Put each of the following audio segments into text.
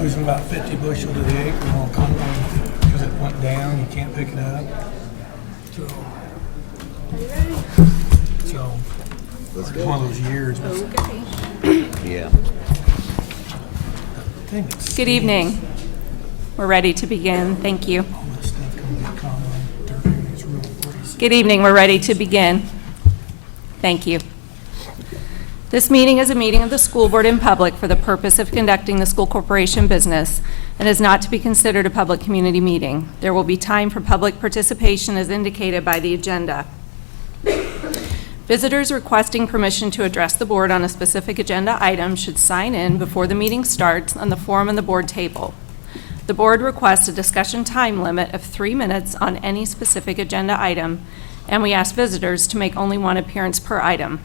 losing about 50 bushel to the acre on combine because it went down. You can't pick it up. So it's one of those years. Yeah. Good evening. We're ready to begin. Thank you. All this stuff comes in combine. Dirt is real pretty. Good evening. We're ready to begin. Thank you. This meeting is a meeting of the school board in public for the purpose of conducting the school corporation business and is not to be considered a public community meeting. There will be time for public participation as indicated by the agenda. Visitors requesting permission to address the board on a specific agenda item should sign in before the meeting starts on the form on the board table. The board requests a discussion time limit of 3 minutes on any specific agenda item, and we ask visitors to make only one appearance per item.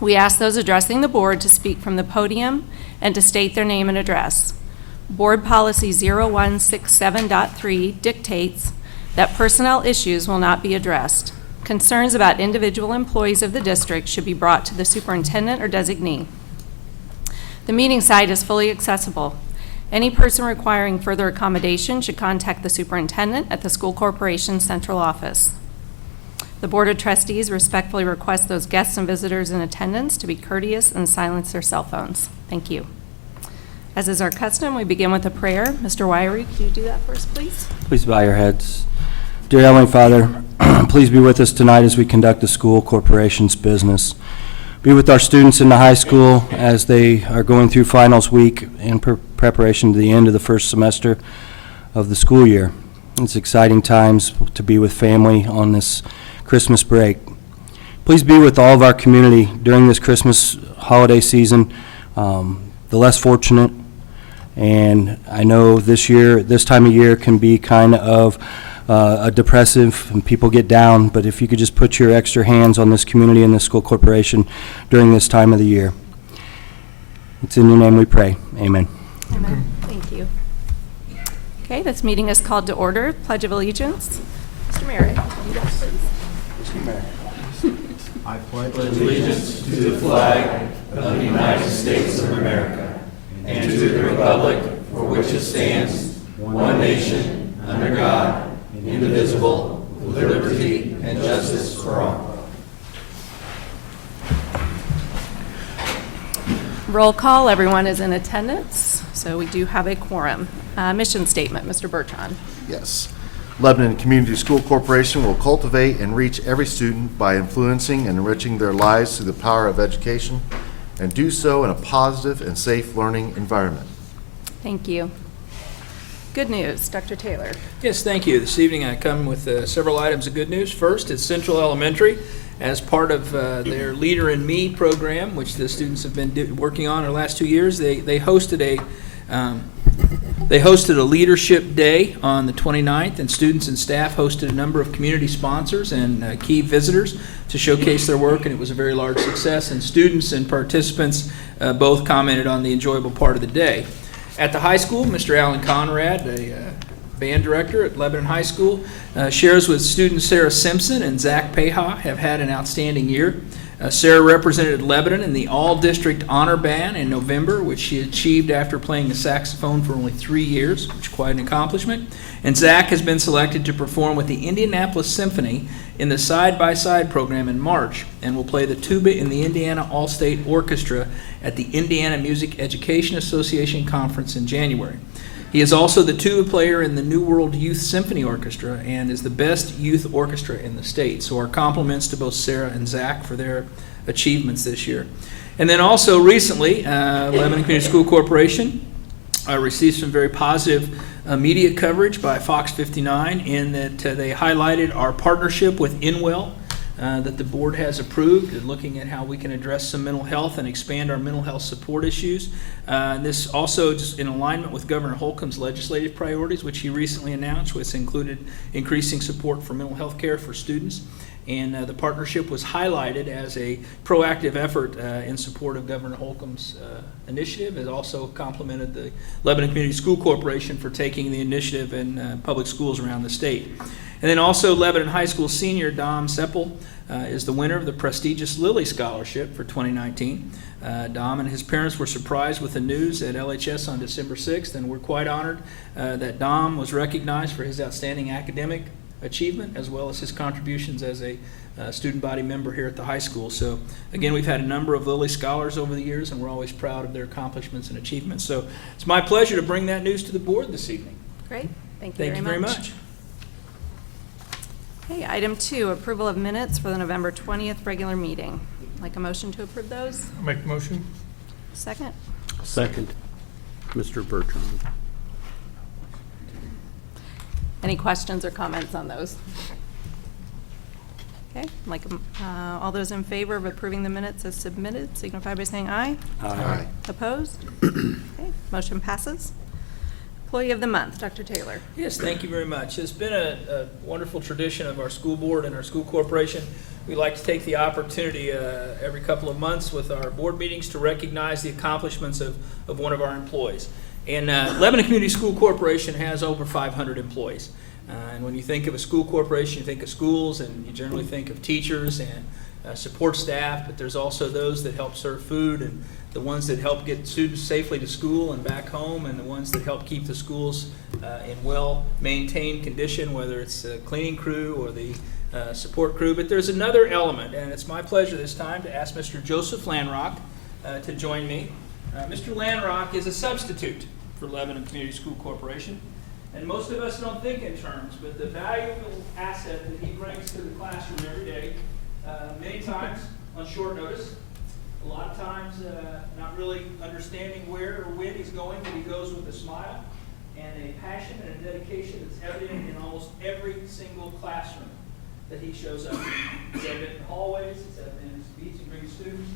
We ask those addressing the board to speak from the podium and to state their name and address. Board Policy 0167.3 dictates that personnel issues will not be addressed. Concerns about individual employees of the district should be brought to the superintendent or designee. The meeting site is fully accessible. Any person requiring further accommodation should contact the superintendent at the school corporation central office. The Board of Trustees respectfully request those guests and visitors in attendance to be courteous and silence their cell phones. Thank you. As is our custom, we begin with a prayer. Mr. Wiry, could you do that for us, please? Please bow your heads. Dear Heavenly Father, please be with us tonight as we conduct the school corporation's business. Be with our students in the high school as they are going through finals week in preparation to the end of the first semester of the school year. It's exciting times to be with family on this Christmas break. Please be with all of our community during this Christmas holiday season, the less fortunate. And I know this time of year can be kind of a depressive and people get down, but if you could just put your extra hands on this community and this school corporation during this time of the year. It's in your name we pray. Amen. Amen. Thank you. Okay, this meeting is called to order. Pledge of Allegiance. Mr. Merritt, you guys, please. I pledge allegiance to the flag of the United States of America and to the republic for which it stands, one nation, under God, indivisible, with liberty and justice for all. Roll call. Everyone is in attendance, so we do have a quorum. Mission statement, Mr. Bertrand. Yes. Lebanon Community School Corporation will cultivate and reach every student by influencing and enriching their lives through the power of education, and do so in a positive and safe learning environment. Thank you. Good news, Dr. Taylor. Yes, thank you. This evening I come with several items of good news. First, it's Central Elementary. As part of their Leader in Me program, which the students have been working on in the last 2 years, they hosted a leadership day on the 29th, and students and staff hosted a number of community sponsors and key visitors to showcase their work, and it was a very large success, and students and participants both commented on the enjoyable part of the day. At the high school, Mr. Alan Conrad, a band director at Lebanon High School, shares with students Sarah Simpson and Zach Peha have had an outstanding year. Sarah represented Lebanon in the All-District Honor Band in November, which she achieved after playing the saxophone for only 3 years, which is quite an accomplishment. And Zach has been selected to perform with the Indianapolis Symphony in the Side-by-Side program in March, and will play the tuba in the Indiana All-State Orchestra at the Indiana Music Education Association Conference in January. He is also the tuba player in the New World Youth Symphony Orchestra and is the best youth orchestra in the state. So our compliments to both Sarah and Zach for their achievements this year. And then also recently, Lebanon Community School Corporation received some very positive media coverage by Fox 59 in that they highlighted our partnership with InWell that the board has approved, and looking at how we can address some mental health and expand our mental health support issues. This also just in alignment with Governor Holcomb's legislative priorities, which he recently announced, which included increasing support for mental health care for students. And the partnership was highlighted as a proactive effort in support of Governor Holcomb's initiative. It also complimented the Lebanon Community School Corporation for taking the initiative in public schools around the state. And then also Lebanon High School senior Dom Seppel is the winner of the prestigious Lilly Scholarship for 2019. Dom and his parents were surprised with the news at LHS on December 6th, and we're quite honored that Dom was recognized for his outstanding academic achievement as well as his contributions as a student body member here at the high school. So again, we've had a number of Lilly Scholars over the years, and we're always proud of their accomplishments and achievements. So it's my pleasure to bring that news to the board this evening. Great, thank you Thank you very much. Okay, item 2, approval of minutes for the November 20th regular meeting. Like a motion to approve those? I'll make the motion. Second? Second, Mr. Bertrand. Any questions or comments on those? Okay, like, all those in favor of approving the minutes as submitted, signify by saying aye. Aye. Opposed? Okay, motion passes. Employee of the month, Dr. Taylor. Yes, thank you very much. It's been a wonderful tradition of our school board and our school corporation. We like to take the opportunity every couple of months with our board meetings to recognize the accomplishments of one of our employees. And Lebanon Community School Corporation has over 500 employees. And when you think of a school corporation, you think of schools, and you generally think of teachers and support staff, but there's also those that help serve food, and the ones that help get students safely to school and back home, and the ones that help keep the schools in well-maintained condition, whether it's the cleaning crew or the support crew. But there's another element, and it's my pleasure this time to ask Mr. Joseph Landrock to join me. Mr. Landrock is a substitute for Lebanon Community School Corporation. And most of us don't think in terms, but the valuable asset that he brings to the classroom every day, many times on short notice, a lot of times not really understanding where or when he's going, but he goes with a smile and a passion and a dedication that's evident in almost every single classroom that he shows up in. It's evident in hallways, it's evident in his speech and brings students.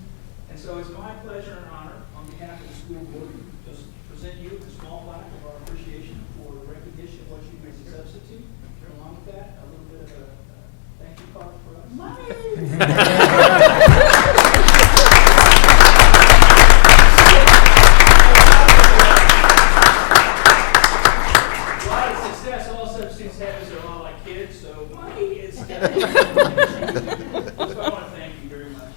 And so it's my pleasure and honor on behalf of the school board to just present you with a small plaque of our appreciation for the recognition of what you do as a substitute. Along with that, a little bit of a thank you card for us. A lot of success all substitutes have is they're all like kids, so money is definitely. So I want to thank you very much.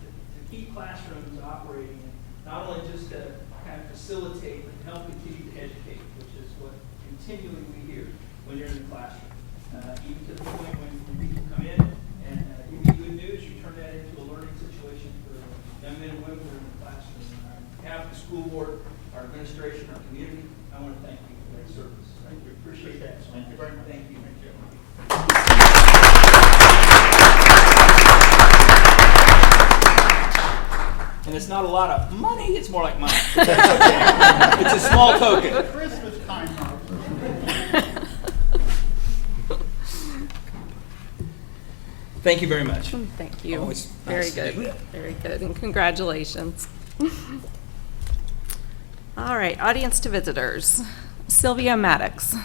To keep classrooms operating, and not only just to kind of facilitate, but to help continue to educate, which is what continually we hear when you're in the classroom. Even to the point when people come in and give you good news, you turn that into a learning situation for young men and women who are in the classroom. On behalf of the school board, our administration, our community, I want to thank you for that service. We appreciate that. So thank you very much. Thank you. And it's not a lot of money, it's more like money. It's a small token. Christmas time now. Thank you very much. Thank you. Always Very nice to do good, that. very good, and congratulations. All right, audience to visitors. Sylvia Maddox.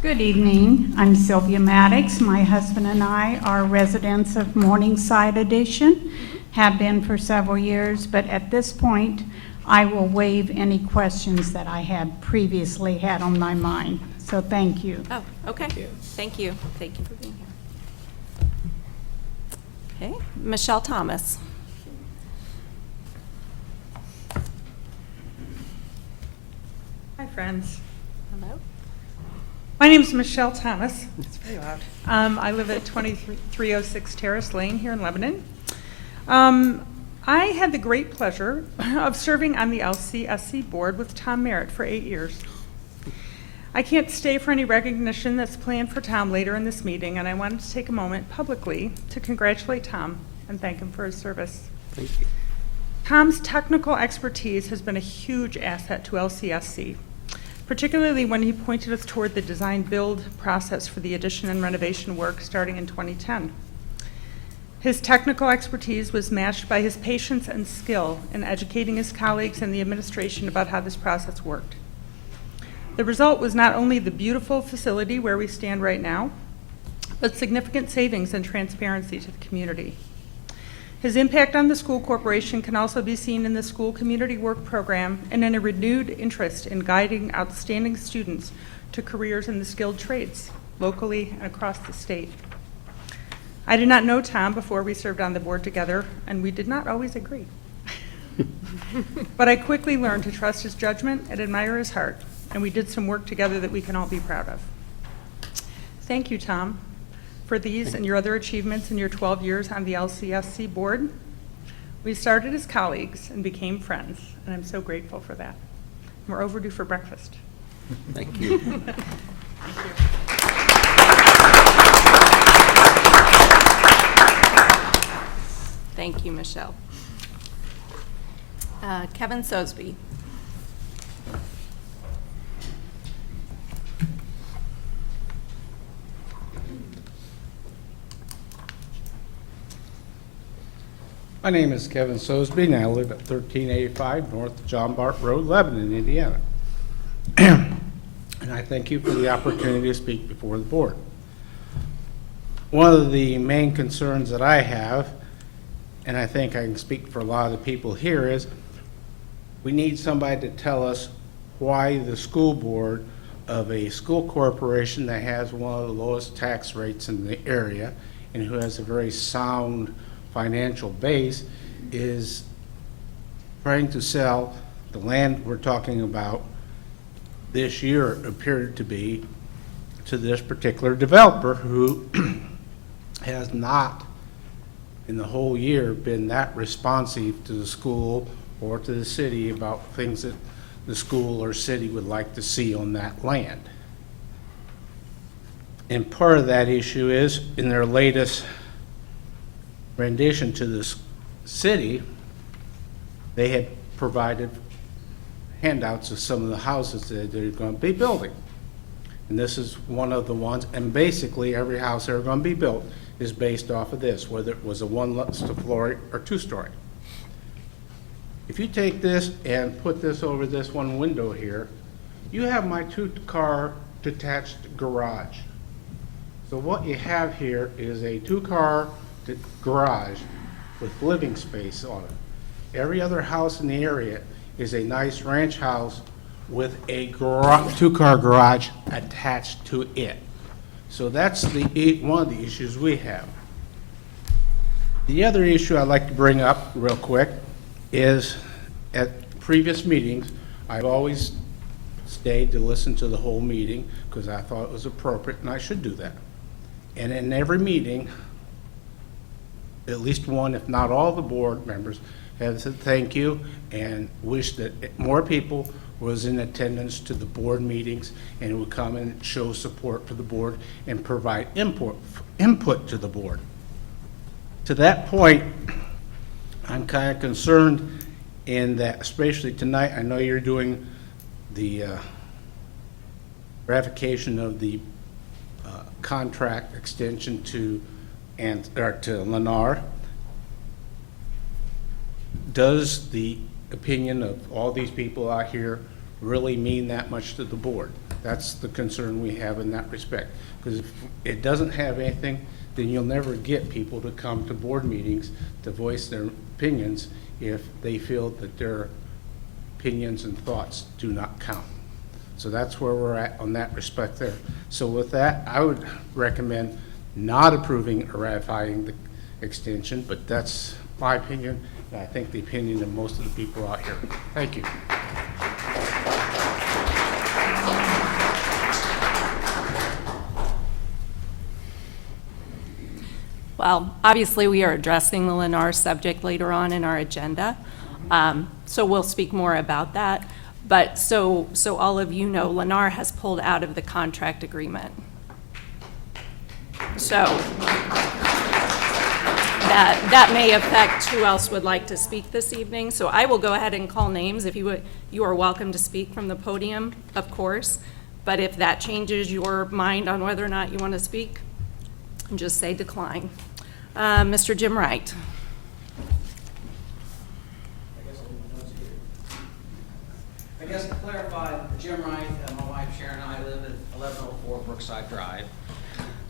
Good evening. I'm Sylvia Maddox. My husband and I are residents of Morningside Addition, have been for several years, but at this point, I will waive any questions that I had previously had on my mind. So thank you. Oh, okay. you. Thank you. Thank you for being here. Okay, Michelle Thomas. Hi, friends. Hello. My name is Michelle Thomas. It's very loud. I live at 2306 Terrace Lane here in Lebanon. I had the great pleasure of serving on the LCSC board with Tom Merritt for 8 years. I can't stay for any recognition that's planned for Tom later in this meeting, and I wanted to take a moment publicly to congratulate Tom and thank him for his service. Thank you. Tom's technical expertise has been a huge asset to LCSC, particularly when he pointed us toward the design-build process for the addition and renovation work starting in 2010. His technical expertise was matched by his patience and skill in educating his colleagues and the administration about how this process worked. The result was not only the beautiful facility where we stand right now, but significant savings and transparency to the community. His impact on the school corporation can also be seen in the school community work program and in a renewed interest in guiding outstanding students to careers in the skilled trades, locally and across the state. I did not know Tom before we served on the board together, and we did not always agree. But I quickly learned to trust his judgment and admire his heart, and we did some work together that we can all be proud of. Thank you, Tom, for these and your other achievements in your 12 years on the LCSC board. We started as colleagues and became friends, and I'm so grateful for that. We're overdue for breakfast. Thank you. Thank you, Michelle. Kevin Sosby. My name is Kevin Sosby, and I live at 1385 North John Bart Road, Lebanon, Indiana. And I thank you for the opportunity to speak before the board. One of the main concerns that I have, and I think I can speak for a lot of the people here, is we need somebody to tell us why the school board of a school corporation that has one of the lowest tax rates in the area and who has a very sound financial base is trying to sell the land we're talking about this year appeared to be to this particular developer who has not in the whole year been that responsive to the school or to the city about things that the school or city would like to see on that land. And part of that issue is in their latest rendition to the city, they had provided handouts of some of the houses that they're going to be building. And this is one of the ones, and basically every house they're going to be built is based off of this, whether it was a one-story or two-story. If you take this and put this over this one window here, you have my two-car detached garage. So what you have here is a two-car garage with living space on it. Every other house in the area is a nice ranch house with a two-car garage attached to it. So that's one of the issues we have. The other issue I'd like to bring up real quick is at previous meetings, I've always stayed to listen to the whole meeting because I thought it was appropriate and I should do that. And in every meeting, at least one, if not all the board members have said thank you and wish that more people was in attendance to the board meetings and would come and show support for the board and provide input to the board. To that point, I'm kind of concerned in that, especially tonight, I know you're doing the ratification of the contract extension to Lennar. Does the opinion of all these people out here really mean that much to the board? That's the concern we have in that respect. Because if it doesn't have anything, then you'll never get people to come to board meetings to voice their opinions if they feel that their opinions and thoughts do not count. So that's where we're at on that respect there. So with that, I would recommend not approving or ratifying the extension, but that's my opinion, and I think the opinion of most of the people out here. Thank you. Well, obviously, we are addressing the Lennar subject later on in our agenda, so we'll speak more about that. But so all of you know, Lennar has pulled out of the contract agreement. So that may affect who else would like to speak this evening. So I will go ahead and call names. If you are welcome to speak from the podium, of course. But if that changes your mind on whether or not you want to speak, just say decline. Mr. Jim Wright. I guess to clarify, Jim Wright, my wife Sharon and I live at 1104 Brookside Drive.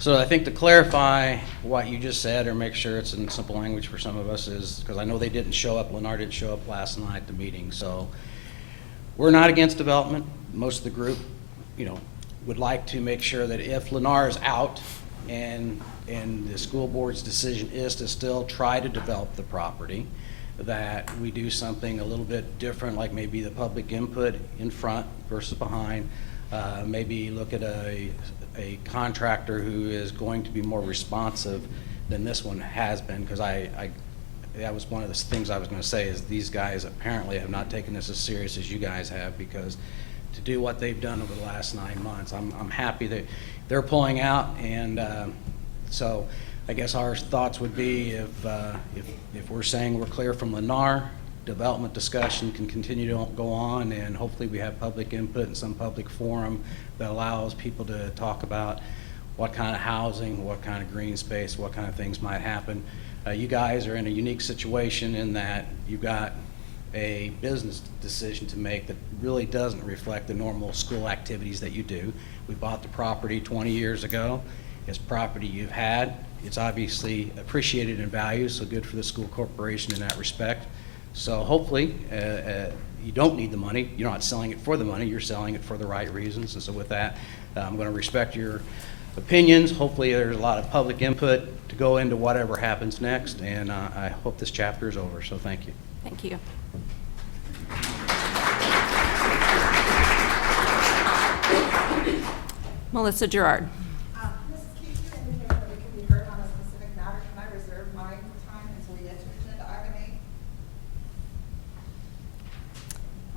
So I think to clarify what you just said, or make sure it's in simple language for some of us, is, because I know they didn't show up, Lennar didn't show up last night at the meeting, so we're not against development. Most of the group, would like to make sure that if Lennar is out and the school board's decision is to still try to develop the property, that we do something a little bit different, like maybe the public input in front versus behind. Maybe look at a contractor who is going to be more responsive than this one has been, because that was one of the things I was going to say, is these guys apparently have not taken this as serious as you guys have, because to do what they've done over the last 9 months, I'm happy that they're pulling out, and so I guess our thoughts would be if we're saying we're clear from Lennar, development discussion can continue to go on, and hopefully we have public input and some public forum that allows people to talk about what kind of housing, what kind of green space, what kind of things might happen. You guys are in a unique situation in that you've got a business decision to make that really doesn't reflect the normal school activities that you do. We bought the property 20 years ago. It's property you've had. It's obviously appreciated in value, so good for the school corporation in that respect. So hopefully, you don't need the money. You're not selling it for the money. You're selling it for the right reasons. And so with that, I'm going to respect your opinions. Hopefully there's a lot of public input to go into whatever happens next, and I hope this chapter is over. So thank you. Thank you. Melissa Gerard. Mrs. Keith, you indicated that we can be heard on a specific matter. Can I reserve my time until we get to agenda item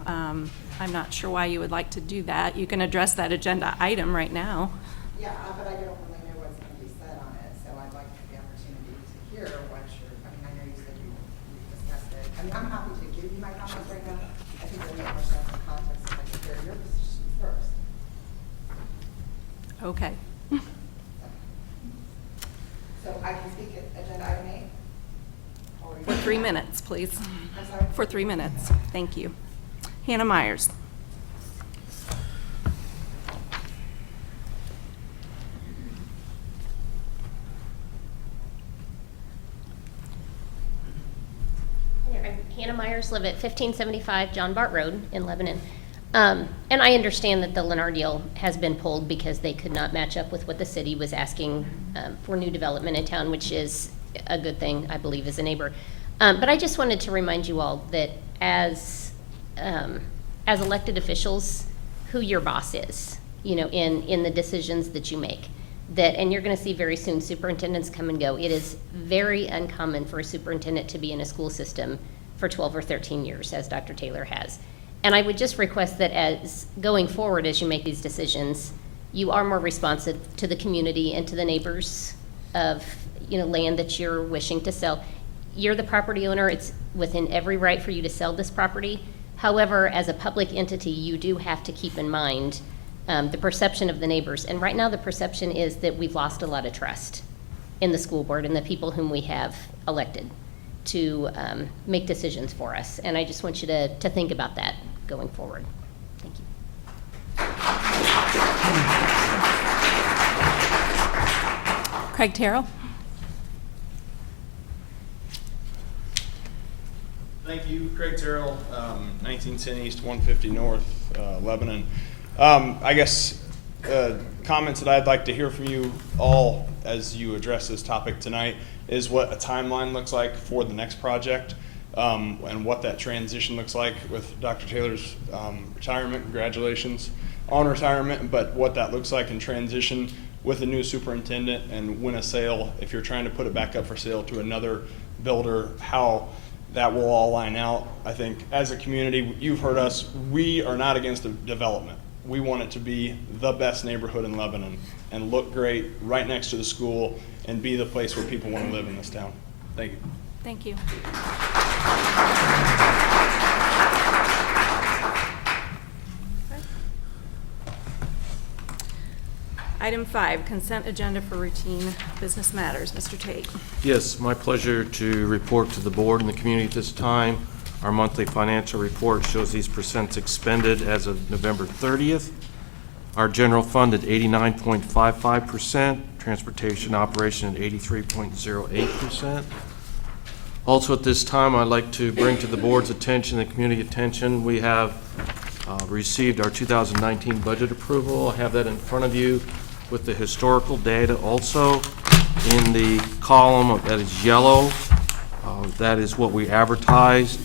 8? I'm not sure why you would like to do that. You can address that agenda item right now. Yeah, but I don't really know what's going to be said on it, so I'd like the opportunity to hear what I know you said you discussed it. I'm happy to give you my comments right now. I think it would make more sense in context if I could hear your positions first. Okay. So I can speak at agenda item 8? For 3 minutes, please. I'm sorry? For 3 minutes. Thank you. Hannah Myers. I'm Hannah Myers, live at 1575 John Bart Road in Lebanon. And I understand that the Lennar deal has been pulled because they could not match up with what the city was asking for new development in town, which is a good thing, I believe, as a neighbor. But I just wanted to remind you all that as elected officials, who your boss is, in the decisions that you make. And you're going to see very soon superintendents come and go. It is very uncommon for a superintendent to be in a school system for 12 or 13 years, as Dr. Taylor has. And I would just request that as going forward, as you make these decisions, you are more responsive to the community and to the neighbors of, land that you're wishing to sell. You're the property owner. It's within every right for you to sell this property. However, as a public entity, you do have to keep in mind the perception of the neighbors. And right now, the perception is that we've lost a lot of trust in the school board and the people whom we have elected to make decisions for us. And I just want you to think about that going forward. Thank you. Craig Terrell. Thank you, Craig Terrell, 1910 East, 150 North, Lebanon. I guess comments that I'd like to hear from you all as you address this topic tonight is what a timeline looks like for the next project, and what that transition looks like with Dr. Taylor's retirement. Congratulations on retirement, but what that looks like in transition with a new superintendent, and when a sale, if you're trying to put it back up for sale to another builder, how that will all line out. I think as a community, you've heard us, we are not against the development. We want it to be the best neighborhood in Lebanon and look great right next to the school and be the place where people want to live in this town. Thank you. Thank you. Item 5, consent agenda for routine business matters. Mr. Tate. Yes, my pleasure to report to the board and the community at this time. Our monthly financial report shows these percents expended as of November 30th. Our general fund at 89.55%, transportation operation at 83.08%. Also at this time, I'd like to bring to the board's attention and community attention, we have received our 2019 budget approval. I have that in front of you with the historical data also. In the column that is yellow, that is what we advertised,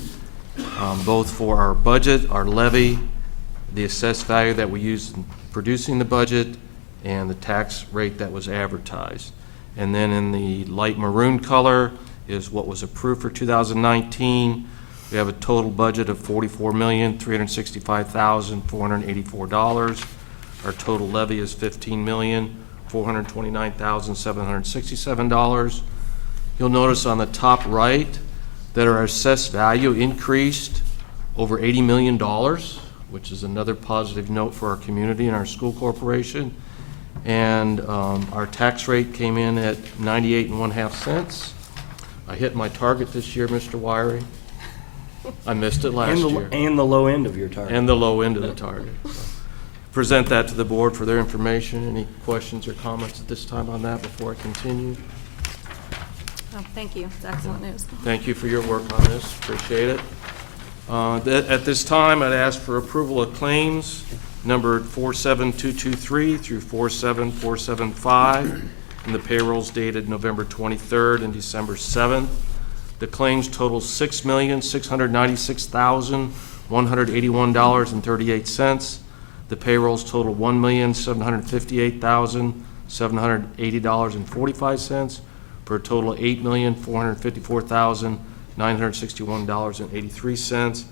both for our budget, our levy, the assessed value that we used in producing the budget, and the tax rate that was advertised. And then in the light maroon color is what was approved for 2019. We have a total budget of $44,365,484. Our total levy is $15,429,767. You'll notice on the top right that our assessed value increased over $80 million, which is another positive note for our community and our school corporation. And our tax rate came in at 98.5 cents. I hit my target this year, Mr. Wiry. I missed it last year. And the low end of your target. And the low end of the target. Present that to the board for their information. Any questions or comments at this time on that before I continue? Oh, thank you. It's excellent news. Thank you for your work on this. Appreciate it. At this time, I'd ask for approval of claims numbered 47223 through 47475, and the payrolls dated November 23rd and December 7th. The claims total $6,696,181.38. The payrolls total $1,758,780.45, for a total of $8,454,961.83.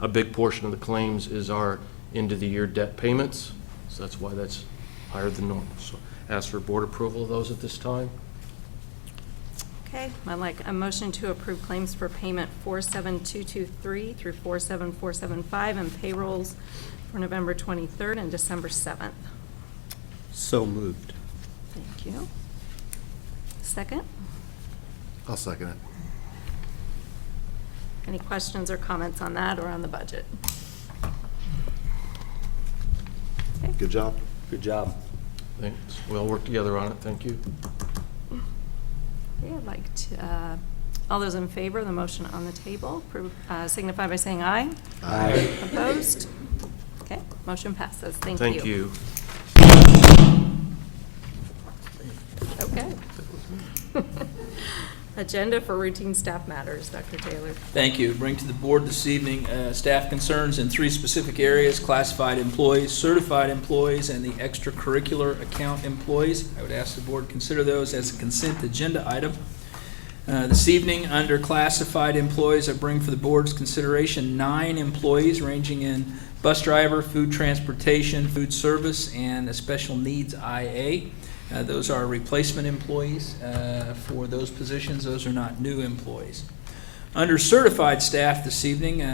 A big portion of the claims is our end-of-the-year debt payments, so that's why that's higher than normal. So ask for board approval of those at this time. Okay, I'd like a motion to approve claims for payment 47223 through 47475 and payrolls for November 23rd and December 7th. So moved. Thank you. Second? I'll second it. Any questions or comments on that or on the budget? Good job. Good job. Thanks. We all work together on it. Thank you. Okay, I'd like to, all those in favor of the motion on the table, signify by saying aye. Aye. Opposed? Okay, motion passes. Thank you. Thank you. Okay. Agenda for routine staff matters, Dr. Taylor. Thank you. Bring to the board this evening staff concerns in 3 specific areas: classified employees, certified employees, and the extracurricular account employees. I would ask the board consider those as a consent agenda item. This evening, under classified employees, I bring for the board's consideration 9 employees ranging in bus driver, food transportation, food service, and a special needs IA. Those are replacement employees for those positions. Those are not new employees. Under certified staff this evening,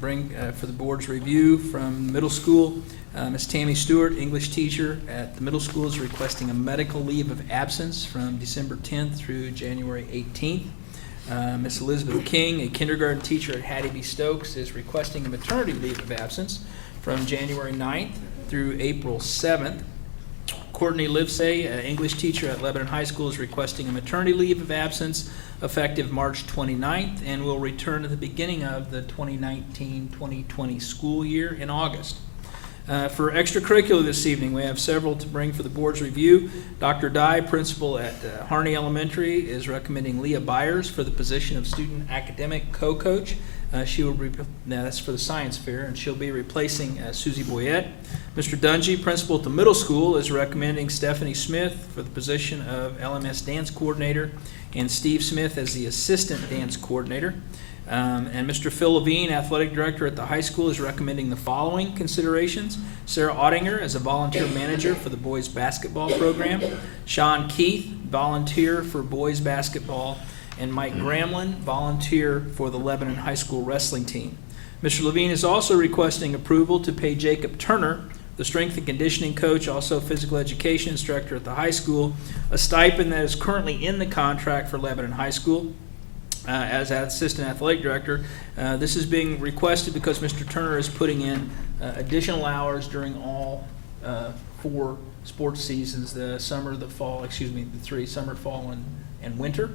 bring for the board's review from middle school, Ms. Tammy Stewart, English teacher at the middle school, is requesting a medical leave of absence from December 10th through January 18th. Ms. Elizabeth King, a kindergarten teacher at Hattie B. Stokes, is requesting a maternity leave of absence from January 9th through April 7th. Courtney Livesay, an English teacher at Lebanon High School, is requesting a maternity leave of absence effective March 29th and will return at the beginning of the 2019-2020 school year in August. For extracurricular this evening, we have several to bring for the board's review. Dr. Dye, principal at Harney Elementary, is recommending Leah Byers for the position of student academic co-coach. She will that's for the science fair, and she'll be replacing Susie Boyette. Mr. Dungy, principal at the middle school, is recommending Stephanie Smith for the position of LMS dance coordinator and Steve Smith as the assistant dance coordinator. And Mr. Phil Levine, athletic director at the high school, is recommending the following considerations: Sarah Ottinger as a volunteer manager for the boys basketball program, Sean Keith, volunteer for boys basketball, and Mike Gramlin, volunteer for the Lebanon High School wrestling team. Mr. Levine is also requesting approval to pay Jacob Turner, the strength and conditioning coach, also physical education instructor at the high school, a stipend that is currently in the contract for Lebanon High School as assistant athletic director. This is being requested because Mr. Turner is putting in additional hours during all 4 sports seasons, the summer, the fall, the 3, summer, fall, and winter.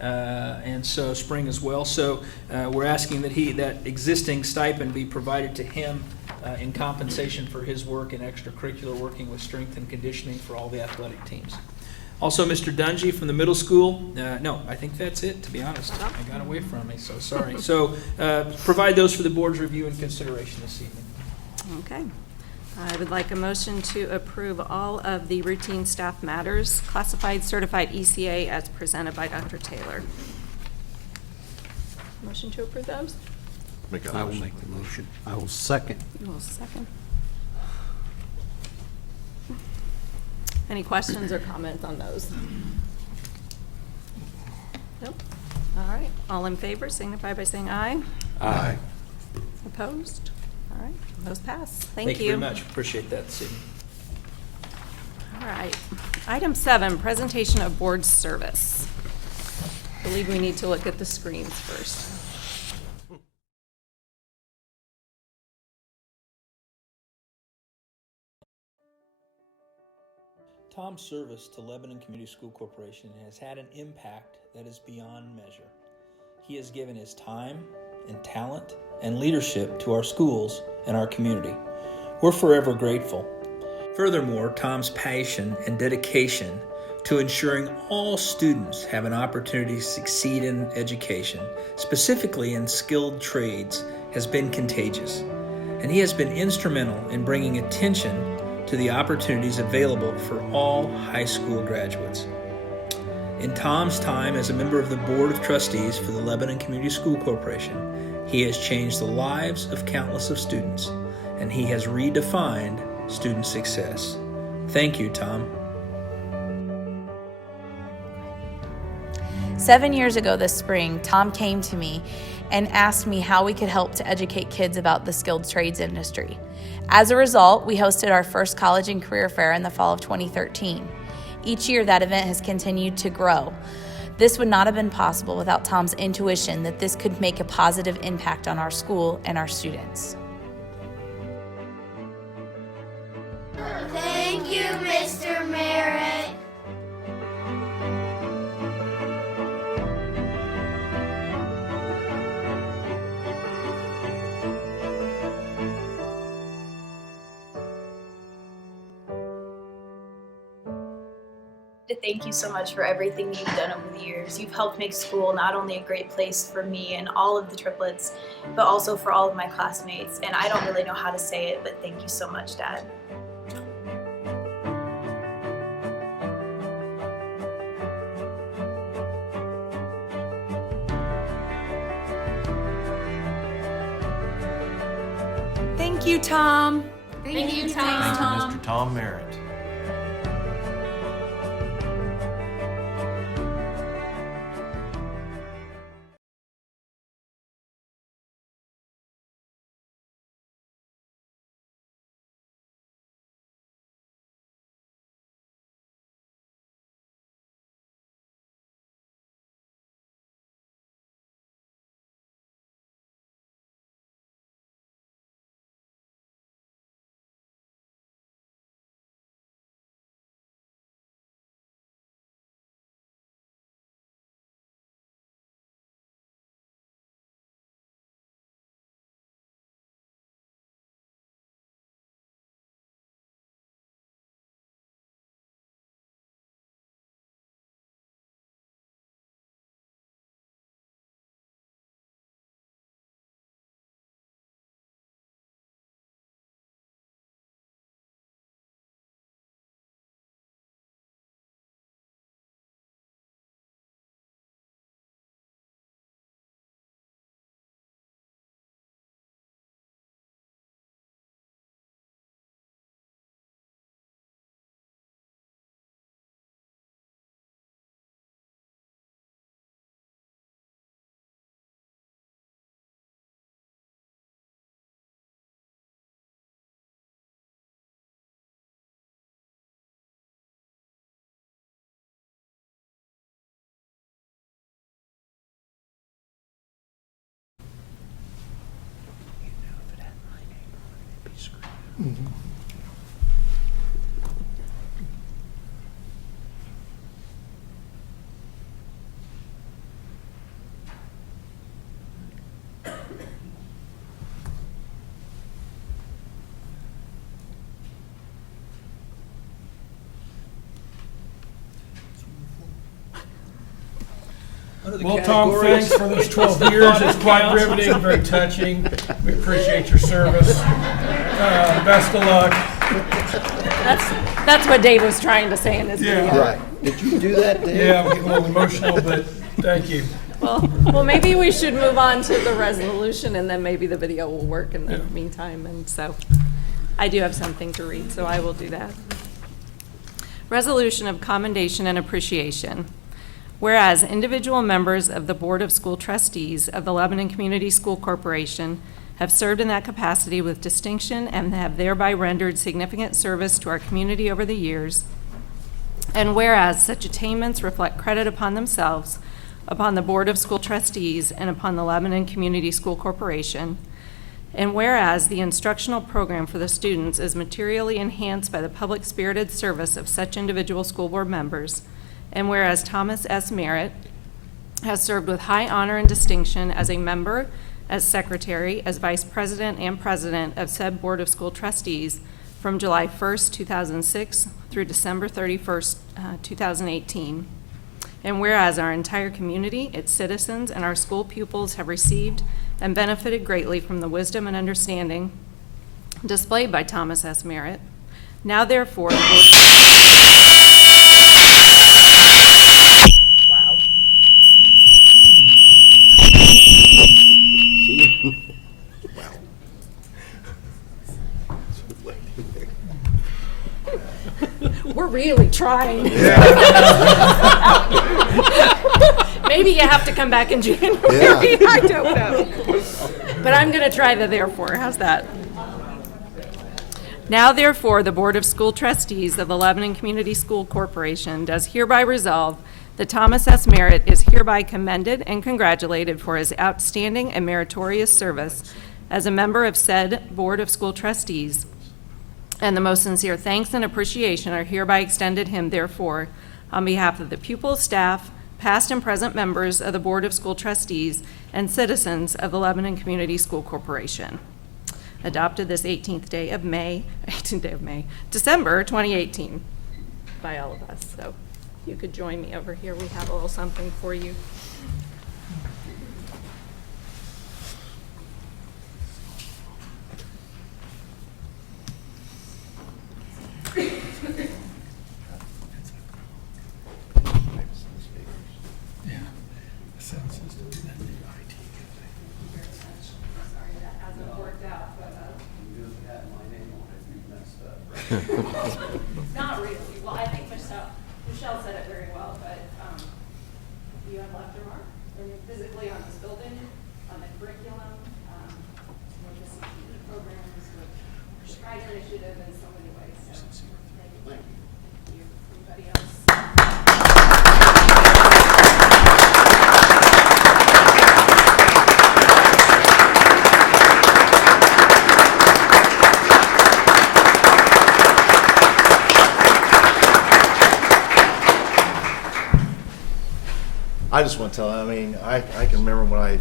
And so spring as well. So we're asking that existing stipend be provided to him in compensation for his work in extracurricular, working with strength and conditioning for all the athletic teams. Also, Mr. Dungy from the middle school, no, I think that's it, to be honest. I got away from me, so sorry. So provide those for the board's review and consideration this evening. Okay. I would like a motion to approve all of the routine staff matters, classified certified ECA as presented by Dr. Taylor. Motion to approve those? Make a I will motion. make the motion. I will second. You will second. Any questions or comments on those? Nope. All right. All in favor signify by saying aye. Aye. Opposed? All right. Those pass. Thank Thank you very much. Appreciate that this evening. All right. Item 7, presentation of board service. I believe we need to look at the screens first. Tom's service to Lebanon Community School Corporation has had an impact that is beyond measure. He has given his time and talent and leadership to our schools and our community. We're forever grateful. Furthermore, Tom's passion and dedication to ensuring all students have an opportunity to succeed in education, specifically in skilled trades, has been contagious. And he has been instrumental in bringing attention to the opportunities available for all high school graduates. In Tom's time as a member of the Board of Trustees for the Lebanon Community School Corporation, he has changed the lives of countless of students, and he has redefined student success. Thank you, Tom. 7 years ago this spring, Tom came to me and asked me how we could help to educate kids about the skilled trades industry. As a result, we hosted our first college and career fair in the fall of 2013. Each year, that event has continued to grow. This would not have been possible without Tom's intuition that this could make a positive impact on our school and our students. Thank you, Mr. Merritt. To thank you so much for everything you've done over the years. You've helped make school not only a great place for me and all of the triplets, but also for all of my classmates. And I don't really know how to say it, but thank you so much, Dad. Thank you, Tom. Thank you, Thank you, Mr. Tom Merritt. Well, Tom, thanks for those 12 years. It's quite riveting, very touching. We appreciate your service. Best of luck. That's what Dave was trying to say in his video. Yeah. Right. Did you do that, Dave? Yeah, I'm getting a little emotional, but thank you. Well, maybe we should move on to the resolution, and then maybe the video will work in the meantime. And so I do have something to read, so I will do that. Resolution of Commendation and Appreciation. Whereas individual members of the Board of School Trustees of the Lebanon Community School Corporation have served in that capacity with distinction and have thereby rendered significant service to our community over the years. And whereas such attainments reflect credit upon themselves, upon the Board of School Trustees, and upon the Lebanon Community School Corporation. And whereas the instructional program for the students is materially enhanced by the public-spirited service of such individual school board members. And whereas Thomas S. Merritt has served with high honor and distinction as a member, as secretary, as vice president, and president of said Board of School Trustees from July 1st, 2006 through December 31st, 2018. And whereas our entire community, its citizens, and our school pupils have received and benefited greatly from the wisdom and understanding displayed by Thomas S. Merritt, now therefore the Board We're really trying. Maybe you have to come back in January. Yeah. I don't know. But I'm going to try the therefore. How's that? Now therefore, the Board of School Trustees of the Lebanon Community School Corporation does hereby resolve that Thomas S. Merritt is hereby commended and congratulated for his outstanding and meritorious service as a member of said Board of School Trustees. And the most sincere thanks and appreciation are hereby extended him, therefore, on behalf of the pupils, staff, past and present members of the Board of School Trustees, and citizens of the Lebanon Community School Corporation. Adopted this 18th day of May, December 2018, by all of us. So you could join me over here. We have a little something for you. Not really. Well, I think Michelle said it very well, but you have left your mark physically on this building, on the curriculum, with the CTE programs, with Stride Initiative in so many ways. So thank you. Anybody else? I just want to tell, I can remember when I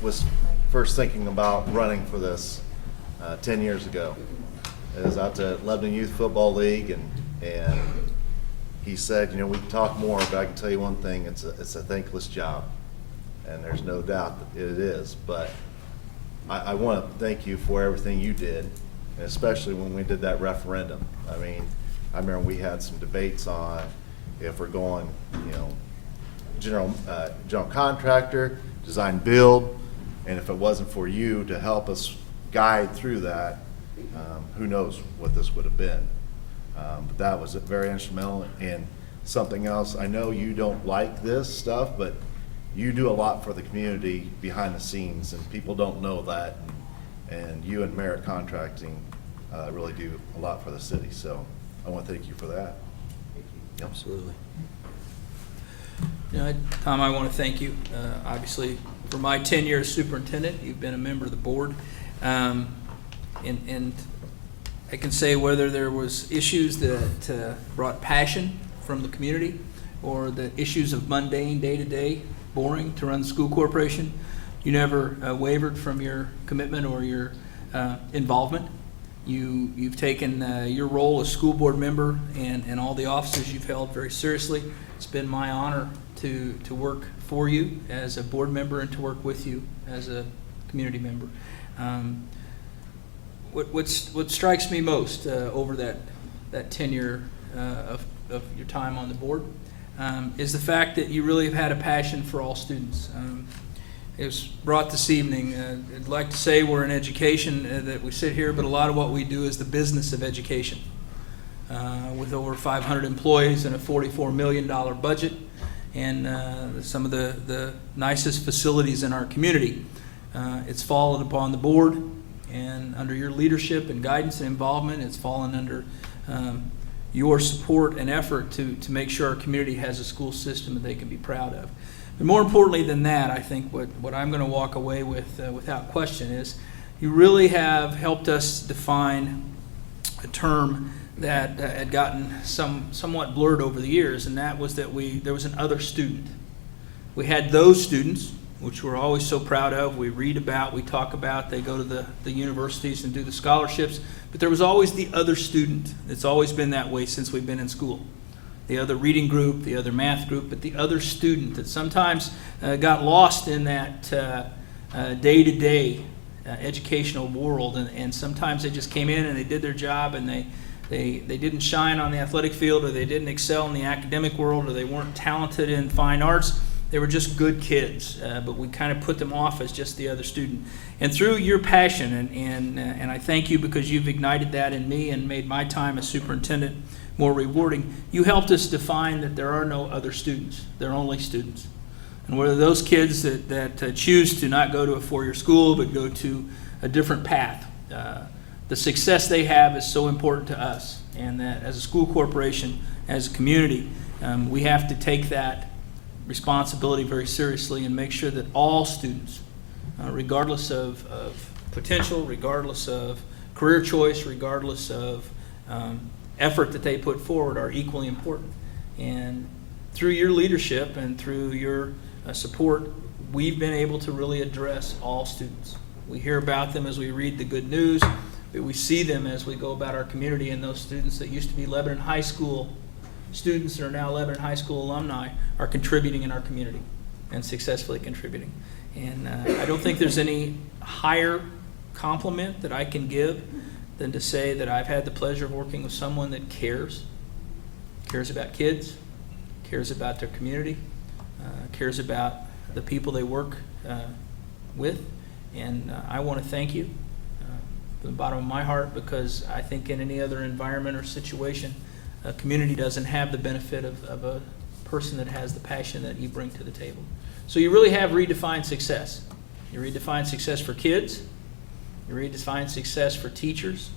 was first thinking about running for this 10 years ago. I was out to Lebanon Youth Football League, and he said, we can talk more, but I can tell you one thing, it's a thankless job. And there's no doubt that it is, but I want to thank you for everything you did, and especially when we did that referendum. I remember we had some debates on if we're going, general contractor, design build, and if it wasn't for you to help us guide through that, who knows what this would have been. But that was very instrumental. And something else, I know you don't like this stuff, but you do a lot for the community behind the scenes, and people don't know that. And you and Merritt Contracting really do a lot for the city. So I want to thank you for that. Yep. Absolutely. Tom, I want to thank you, obviously, for my 10 years as superintendent. You've been a member of the board. And I can say whether there was issues that brought passion from the community or the issues of mundane, day-to-day, boring to run the school corporation, you never wavered from your commitment or your involvement. You've taken your role as school board member and all the offices you've held very seriously. It's been my honor to work for you as a board member and to work with you as a community member. What strikes me most over that tenure of your time on the board is the fact that you really have had a passion for all students. It was brought this evening. I'd like to say we're in education, that we sit here, but a lot of what we do is the business of education. With over 500 employees and a $44 million budget, and some of the nicest facilities in our community. It's fallen upon the board, and under your leadership and guidance and involvement, it's fallen under your support and effort to make sure our community has a school system that they can be proud of. But more importantly than that, I think what I'm going to walk away with without question is you really have helped us define a term that had gotten somewhat blurred over the years, and that was that there was an other student. We had those students, which we're always so proud of, we read about, we talk about, they go to the universities and do the scholarships, but there was always the other student. It's always been that way since we've been in school. The other reading group, the other math group, but the other student that sometimes got lost in that day-to-day educational world, and sometimes they just came in and they did their job and they didn't shine on the athletic field, or they didn't excel in the academic world, or they weren't talented in fine arts. They were just good kids, but we kind of put them off as just the other student. And through your passion, and I thank you because you've ignited that in me and made my time as superintendent more rewarding, you helped us define that there are no other students. There are only students. And whether those kids that choose to not go to a four-year school but go to a different path, the success they have is so important to us. And that as a school corporation, as a community, we have to take that responsibility very seriously and make sure that all students, regardless of potential, regardless of career choice, regardless of effort that they put forward, are equally important. And through your leadership and through your support, we've been able to really address all students. We hear about them as we read the good news, but we see them as we go about our community, and those students that used to be Lebanon High School students that are now Lebanon High School alumni are contributing in our community and successfully contributing. And I don't think there's any higher compliment that I can give than to say that I've had the pleasure of working with someone that cares about kids, cares about their community, cares about the people they work with. And I want to thank you from the bottom of my heart, because I think in any other environment or situation, a community doesn't have the benefit of a person that has the passion that you bring to the table. So you really have redefined success. You redefine success for kids. You redefine success for teachers.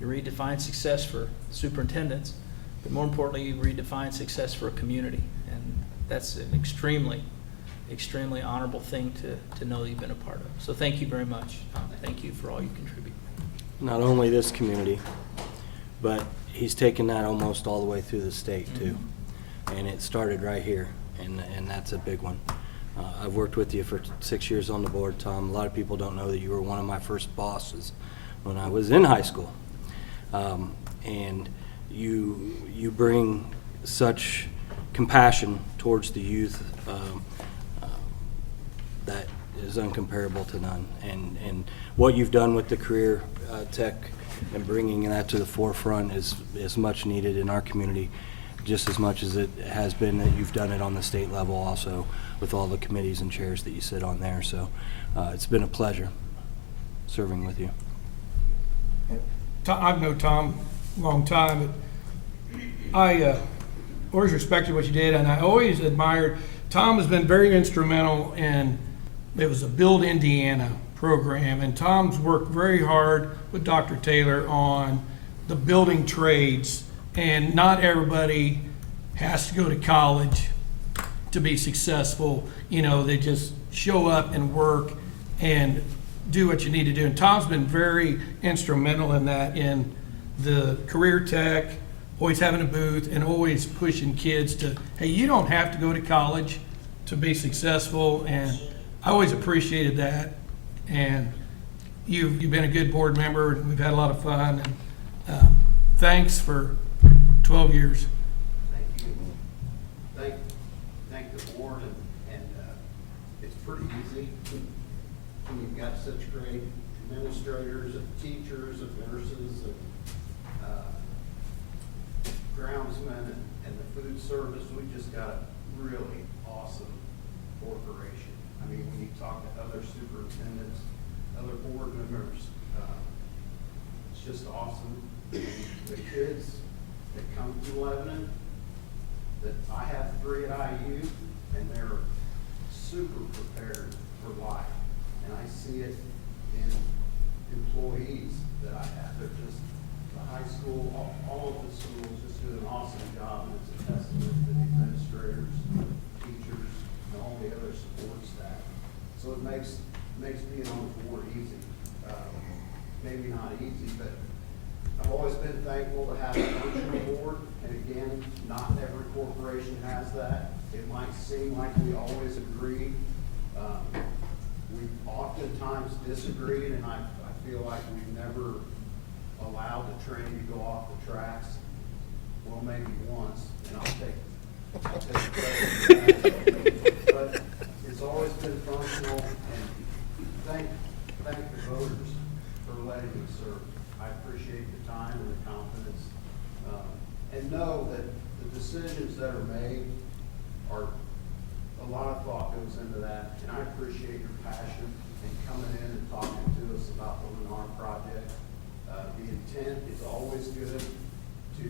You redefine success for superintendents. But more importantly, you redefine success for a community. And that's an extremely honorable thing to know that you've been a part of. So thank you very much. Thank you for all you contribute. Not only this community, but he's taken that almost all the way through the state too. And it started right here, and that's a big one. I've worked with you for 6 years on the board, Tom. A lot of people don't know that you were one of my first bosses when I was in high school. And you bring such compassion towards the youth that is uncomparable to none. And what you've done with the career tech and bringing that to the forefront is much needed in our community, just as much as it has been that you've done it on the state level also with all the committees and chairs that you sit on there. So it's been a pleasure serving with you. I've known Tom a long time, but I always respected what you did, and I always admired. Tom has been very instrumental in, it was a Build Indiana program, and Tom's worked very hard with Dr. Taylor on the building trades, and not everybody has to go to college to be successful. You know, they just show up and work and do what you need to do. And Tom's been very instrumental in that, in the career tech, always having a booth and always pushing kids to, hey, you don't have to go to college to be successful. And I always appreciated that. And you've been a good board member, and we've had a lot of fun. And thanks for 12 years. Thank you. Thank the administrators, of teachers, of nurses, of groundsmen, and the food service. We just got a really awesome corporation. I mean, when you talk to other superintendents, other board members, it's just awesome. The kids that come from Lebanon, that I have 3 at IU, and they're super prepared for life. And I see it in employees that I have. They're just, the high school, all of the schools just do an awesome job, and it's a testament to the administrators, teachers, and all the other support staff. So it makes being on the board easy. Maybe not easy, but I've always been thankful to have a functional board, and again, not every corporation has that. It might seem like we always agree. We oftentimes disagreed, and I feel like we've never allowed the train to go off the tracks. Well, maybe once, and I'll take credit for that. But it's always been functional, and thank the voters for letting me serve. I appreciate the time and the confidence, and know that the decisions that are made are, a lot of thought goes into that, and I appreciate your passion in coming in and talking to us about the Lennar project. The intent is always good to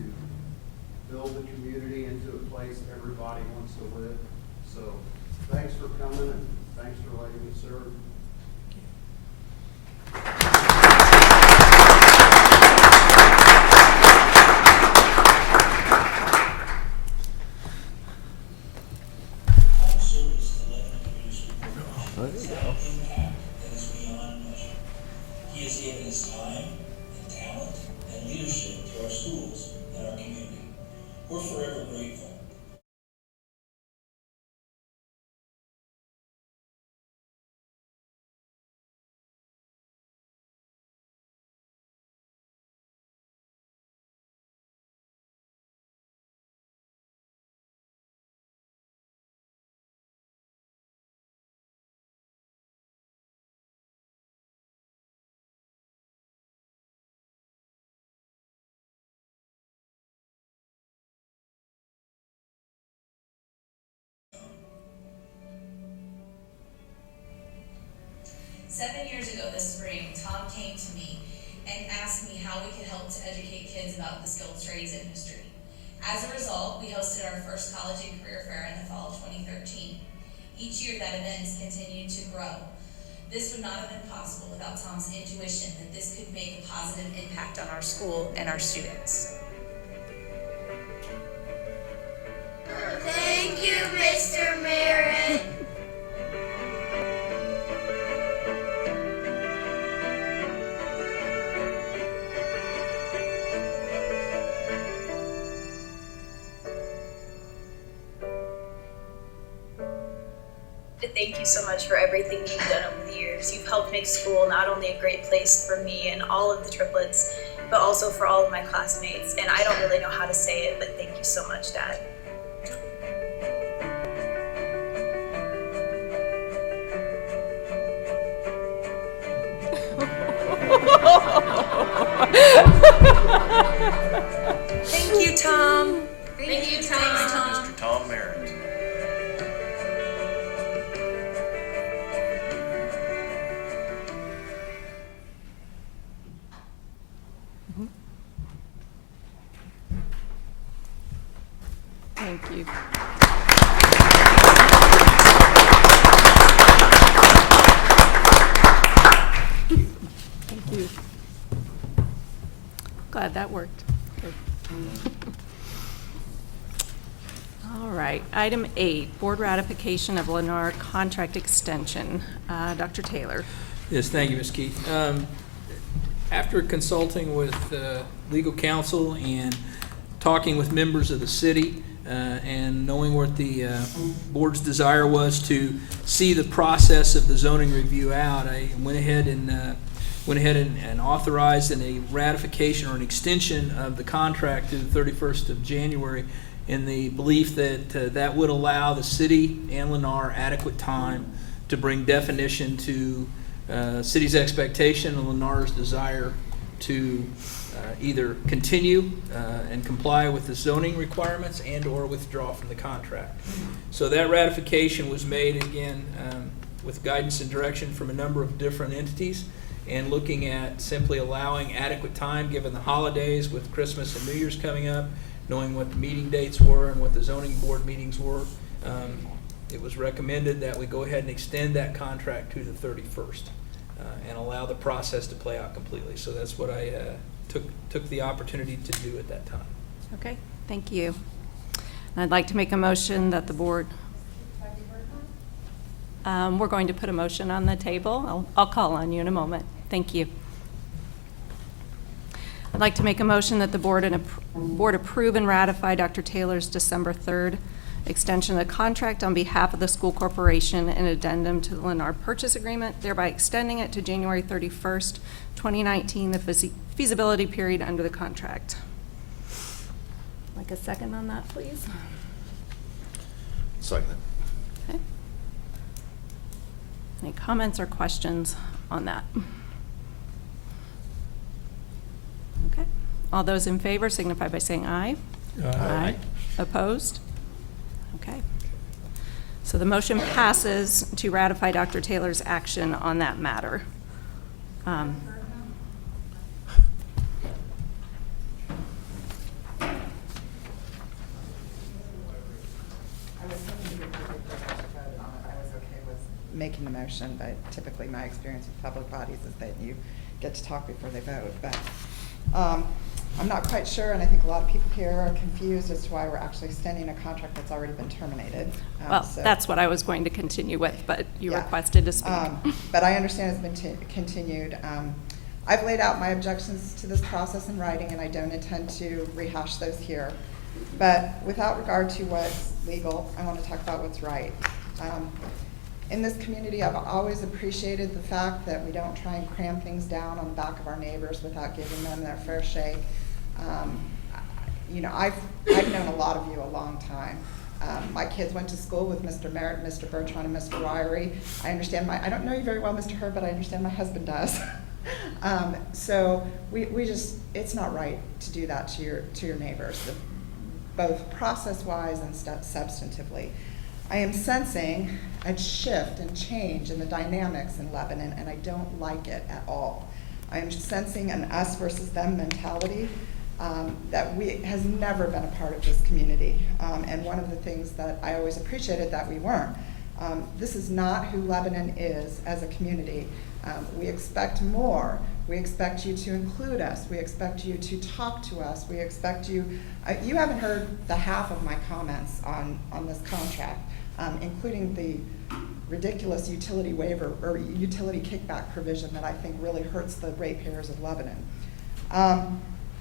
build the community into a place everybody wants to live. So thanks for coming, and thanks for letting me serve. He has given his time and talent and leadership to our schools and our community. We're forever grateful. Seven years ago this spring, Tom came to me and asked me how we could help to educate kids about the skilled trades industry. As a result, we hosted our first college and career fair in the fall of 2013. Each year that event has continued to grow. This would not have been possible without Tom's intuition that this could make a positive impact on our school and our students. Thank you, Mr. Merritt. Thank you so much for everything you've done over the years. You've helped make school not only a great place for me and all of the triplets, but also for all of my classmates. And I don't really know how to say it, but thank you so much, Dad. Thank you, Tom. Thank you, Tom. Mr. Tom Merritt. Thank you. Thank you. Glad that worked. Good. All right, item 8, board ratification of Lennar contract extension. Dr. Taylor. Yes, thank you, Ms. Keith. After consulting with legal counsel and talking with members of the city and knowing what the board's desire was to see the process of the zoning review out, I went ahead and authorized a ratification or an extension of the contract to the 31st of January in the belief that that would allow the city and Lennar adequate time to bring definition to city's expectation and Lennar's desire to either continue and comply with the zoning requirements and/or withdraw from the contract. So that ratification was made again with guidance and direction from a number of different entities, and looking at simply allowing adequate time, given the holidays with Christmas and New Year's coming up, knowing what the meeting dates were and what the zoning board meetings were. It was recommended that we go ahead and extend that contract to the 31st and allow the process to play out completely. So that's what I took the opportunity to do at that time. Okay, thank you. And I'd like to make a motion that the board, we're going to put a motion on the table. I'll call on you in a moment. Thank you. I'd like to make a motion that the board approve and ratify Dr. Taylor's December 3rd extension of the contract on behalf of the school corporation and addendum to the Lennar purchase agreement, thereby extending it to January 31st, 2019, the feasibility period under the contract. Like a second on that, please. Second. Okay. Any comments or questions on that? Okay. All those in favor signify by saying aye. Aye. Opposed? Okay. So the motion passes to ratify Dr. Taylor's action on that matter. Making the motion, but typically my experience with public bodies is that you get to talk before they vote. But I'm not quite sure, and I think a lot of people here are confused as to why we're actually extending a contract that's already been terminated. Well, So- that's what I was going to continue with, but you Yeah. requested to speak. But I understand it's been continued. I've laid out my objections to this process in writing, and I don't intend to rehash those here. But without regard to what's legal, I want to talk about what's right. In this community, I've always appreciated the fact that we don't try and cram things down on the back of our neighbors without giving them their fair shake. You know, I've known a lot of you a long time. My kids went to school with Mr. Merritt, Mr. Bertrand, and Mr. Ryrie. I don't know you very well, Mr. Herb, but I understand my husband does. So we just, it's not right to do that to your neighbors, both process-wise and substantively. I am sensing a shift and change in the dynamics in Lebanon, and I don't like it at all. I am sensing an us versus them mentality that has never been a part of this community. And one of the things that I always appreciated that we weren't. This is not who Lebanon is as a community. We expect more. We expect you to include us. We expect you to talk to us. We expect you, you haven't heard the half of my comments on this contract, including the ridiculous utility waiver or utility kickback provision that I think really hurts the ratepayers of Lebanon.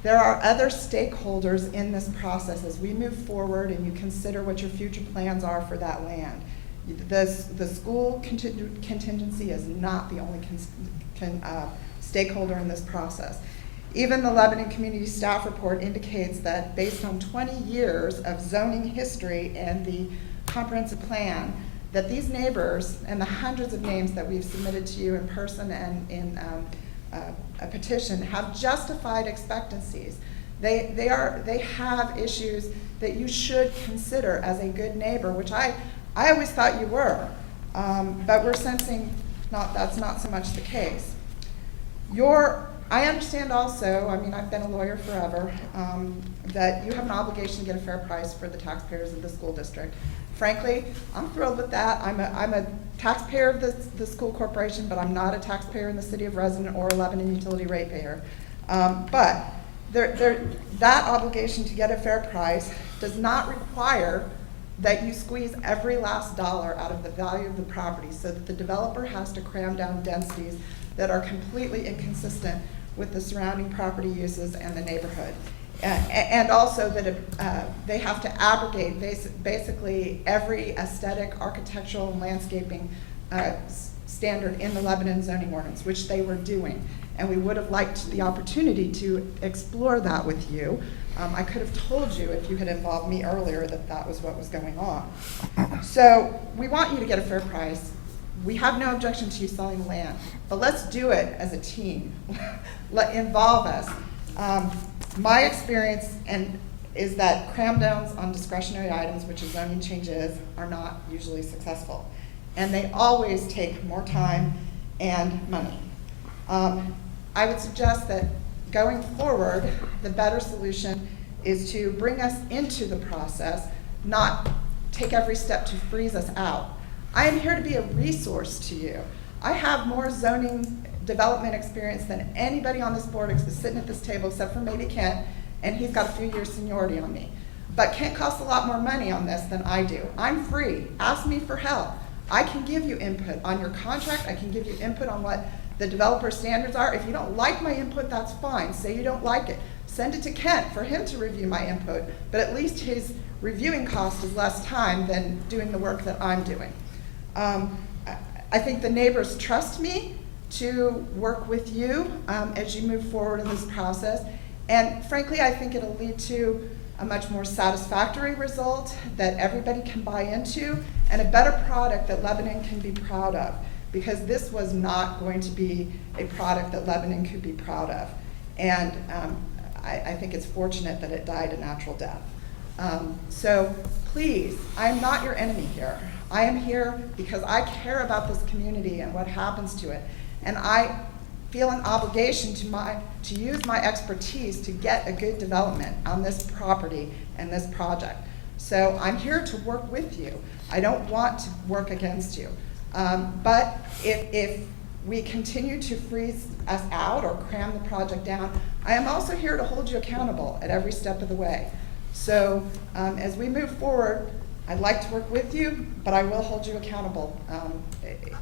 There are other stakeholders in this process as we move forward and you consider what your future plans are for that land. The school contingency is not the only stakeholder in this process. Even the Lebanon Community Staff Report indicates that based on 20 years of zoning history and the comprehensive plan, that these neighbors and the hundreds of names that we've submitted to you in person and in a petition have justified expectancies. They have issues that you should consider as a good neighbor, which I always thought you were, but we're sensing that's not so much the case. I understand also, I mean, I've been a lawyer forever, that you have an obligation to get a fair price for the taxpayers of the school district. Frankly, I'm thrilled with that. I'm a taxpayer of the school corporation, but I'm not a taxpayer in the city of Reston or a Lebanon utility ratepayer. But that obligation to get a fair price does not require that you squeeze every last dollar out of the value of the property so that the developer has to cram down densities that are completely inconsistent with the surrounding property uses and the neighborhood. And also that they have to abrogate basically every aesthetic, architectural, and landscaping standard in the Lebanon zoning ordinance, which they were doing. And we would have liked the opportunity to explore that with you. I could have told you if you had involved me earlier that was what was going on. So we want you to get a fair price. we have no objection to you selling land, but let's do it as a team. Involve us. My experience is that cram downs on discretionary items, which a zoning change is, are not usually successful. And they always take more time and money. I would suggest that going forward, the better solution is to bring us into the process, not take every step to freeze us out. I am here to be a resource to you. I have more zoning development experience than anybody on this board sitting at this table, except for maybe Kent, and he's got a few years seniority on me. But Kent costs a lot more money on this than I do. I'm free. Ask me for help. I can give you input on your contract. I can give you input on what the developer standards are. If you don't like my input, that's fine. Say you don't like it. Send it to Kent for him to review my input, but at least his reviewing cost is less time than doing the work that I'm doing. I think the neighbors trust me to work with you as you move forward in this process. And frankly, I think it'll lead to a much more satisfactory result that everybody can buy into and a better product that Lebanon can be proud of, because this was not going to be a product that Lebanon could be proud of. And I think it's fortunate that it died a natural death. So please, I'm not your enemy here. I am here because I care about this community and what happens to it. And I feel an obligation to use my expertise to get a good development on this property and this project. So I'm here to work with you. I don't want to work against you. But if we continue to freeze us out or cram the project down, I am also here to hold you accountable at every step of the way. So as we move forward, I'd like to work with you, but I will hold you accountable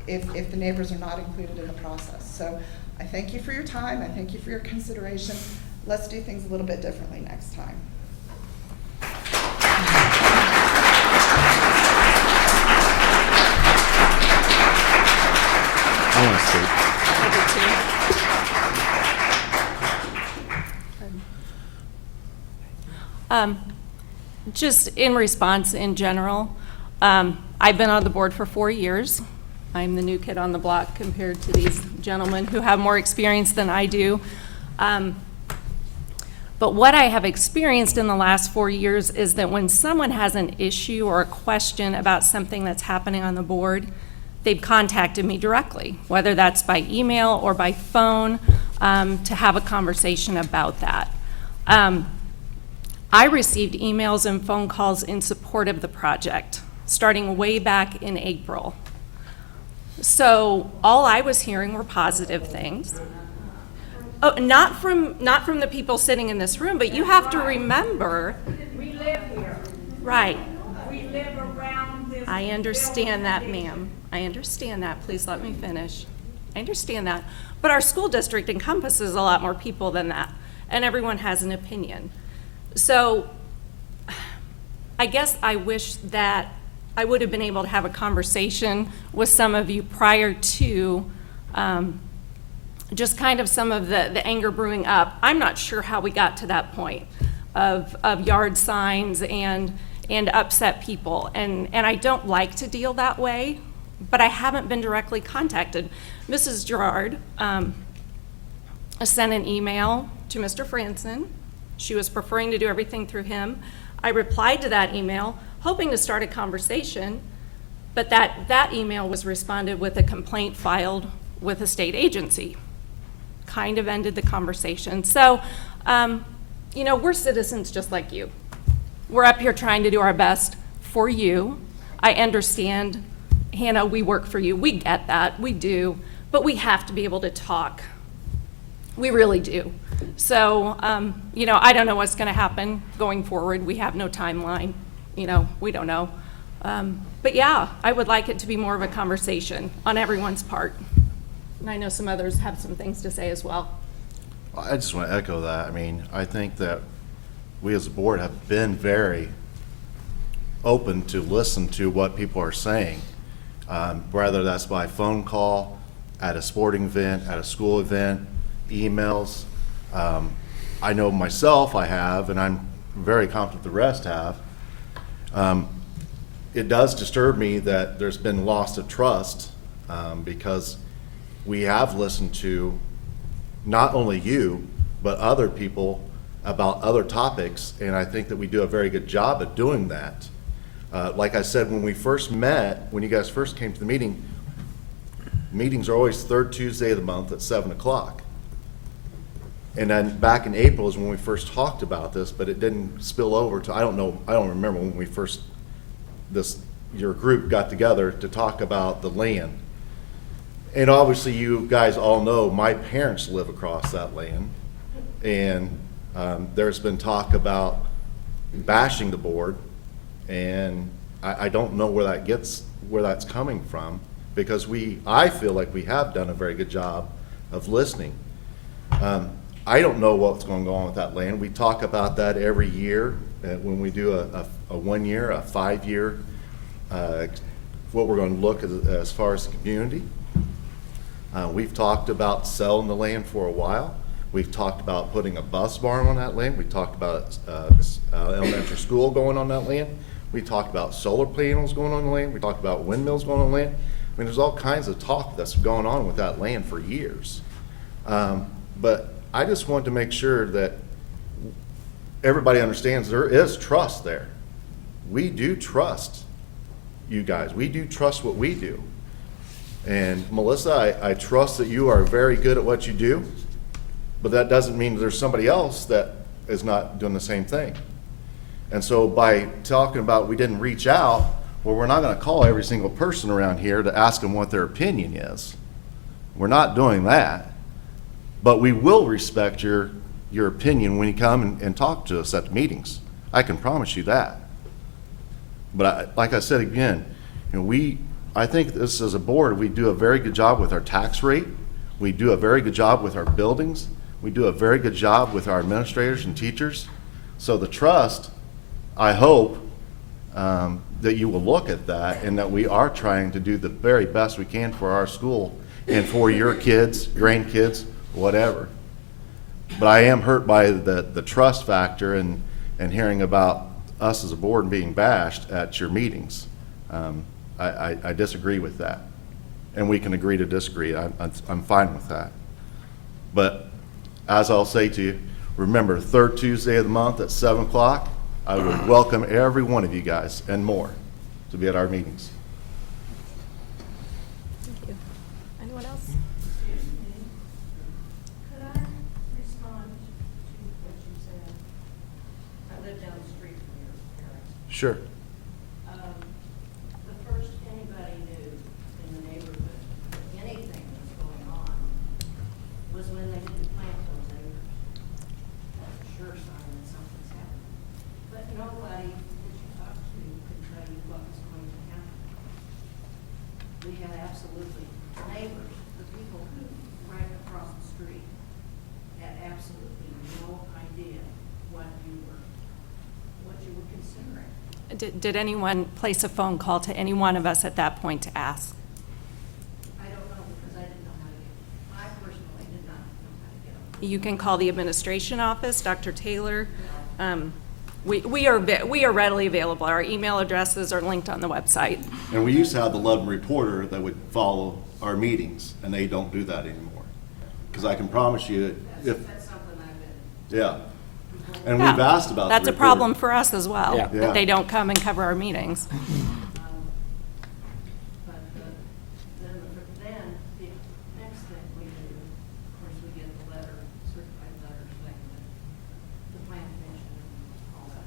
if the neighbors are not included in the process. So I thank you for your time. I thank you for your consideration. Let's do things a little bit differently next time. I want to speak. Just in response in general, I've been on the board for 4 years. I'm the new kid on the block compared to these gentlemen who have more experience than I do. But what I have experienced in the last 4 years is that when someone has an issue or a question about something that's happening on the board, they've contacted me directly, whether that's by email or by phone, to have a conversation about that. I received emails and phone calls in support of the project, starting way back in April. So all I was hearing were positive things. Oh, not from the people sitting in this room, but you have to remember. We live here. Right. We live around this. I understand that, ma'am. I understand that. Please let me finish. I understand that. But our school district encompasses a lot more people than that, and everyone has an opinion. So I guess I wish that I would have been able to have a conversation with some of you prior to just kind of some of the anger brewing up. I'm not sure how we got to that point of yard signs and upset people. And I don't like to deal that way, but I haven't been directly contacted. Mrs. Gerard sent an email to Mr. Franson. She was preferring to do everything through him. I replied to that email, hoping to start a conversation, but that email was responded with a complaint filed with a state agency. Kind of ended the conversation. So, we're citizens just like you. We're up here trying to do our best for you. I understand, Hannah, we work for you. We get that, we do, but we have to be able to talk. We really do. So, I don't know what's going to happen going forward. We have no timeline. We don't know. But yeah, I would like it to be more of a conversation on everyone's part. And I know some others have some things to say as well. I just want to echo that. I mean, I think that we as a board have been very open to listen to what people are saying, whether that's by phone call, at a sporting event, at a school event, emails. I know myself I have, and I'm very confident the rest have. It does disturb me that there's been loss of trust because we have listened to not only you, but other people about other topics, and I think that we do a very good job at doing that. Like I said, when we first met, when you guys first came to the meeting, meetings are always third Tuesday of the month at 7 o'clock. And then back in April is when we first talked about this, but it didn't spill over to, I don't remember when we first, your group got together to talk about the land. And obviously you guys all know my parents live across that land. And there's been talk about bashing the board, and I don't know where that's coming from, because I feel like we have done a very good job of listening. I don't know what's going on with that land. We talk about that every year when we do a 1 year, a 5 year, what we're going to look at as far as the community. We've talked about selling the land for a while. We've talked about putting a bus barn on that land. We talked about elementary school going on that land. We talked about solar panels going on the land. We talked about windmills going on the land. I mean, there's all kinds of talk that's gone on with that land for years. But I just want to make sure that everybody understands there is trust there. We do trust you guys. We do trust what we do. And Melissa, I trust that you are very good at what you do, but that doesn't mean there's somebody else that is not doing the same thing. And so by talking about we didn't reach out, well, we're not going to call every single person around here to ask them what their opinion is. We're not doing that. But we will respect your opinion when you come and talk to us at the meetings. I can promise you that. But like I said again, I think this as a board, we do a very good job with our tax rate. We do a very good job with our buildings. We do a very good job with our administrators and teachers. So the trust, I hope that you will look at that, and that we are trying to do the very best we can for our school and for your kids, grandkids, whatever. But I am hurt by the trust factor and hearing about us as a board being bashed at your meetings. I disagree with that, and we can agree to disagree. I'm fine with that. But as I'll say to you, remember, third Tuesday of the month at 7 o'clock, I would welcome every one of you guys and more to be at our meetings. Thank you. Anyone else? Could I respond to what you said? I live down the street from your parents. Sure. The first anybody knew in the neighborhood that anything was going on was when they didn't plant those acres. That's a sure sign that something's happening. But nobody that you talk to could tell you what was going to happen. We had absolutely neighbors, the people who right across the street, had absolutely no idea what you were considering. Did anyone place a phone call to any one of us at that point to ask? I don't know, because I didn't know how to get, I personally did not know how to get them. You can call the administration office, Dr. Taylor. We are readily available. Our email addresses are linked on the website. And we used to have the Lebanon Reporter that would follow our meetings, and they don't do that anymore. Because I can promise you, if, That's something I've been. yeah. And we've asked about the That's a reporter. problem for us as well, Yeah. that they don't come and cover our meetings. But then the next thing we do, of course, we get the letter, certified letter saying that the plan commission and all that.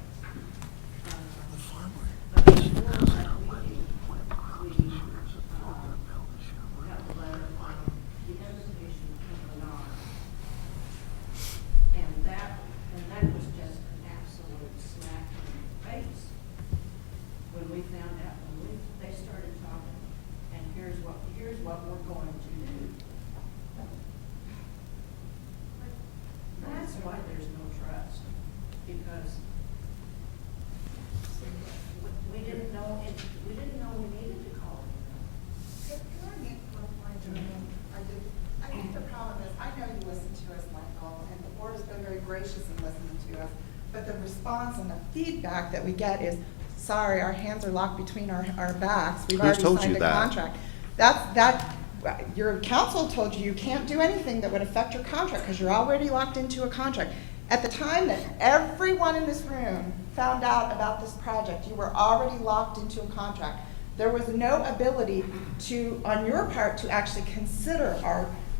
But before that meeting, we got the letter on the invitation to Lennar. And that was just an absolute smack in the face when we found out, they started talking, and here's what we're going to do. That's why there's no trust, because we didn't know we needed to call it. Can I make one point, Joanne? I think the problem is, I know you listen to us, Michael, and the board has been very gracious in listening to us, but the response and the feedback that we get is, sorry, our hands are locked between our backs. We've Who's already told signed you a that? contract. your council told you can't do anything that would affect your contract because you're already locked into a contract. At the time that everyone in this room found out about this project, you were already locked into a contract. There was no ability to, on your part, to actually consider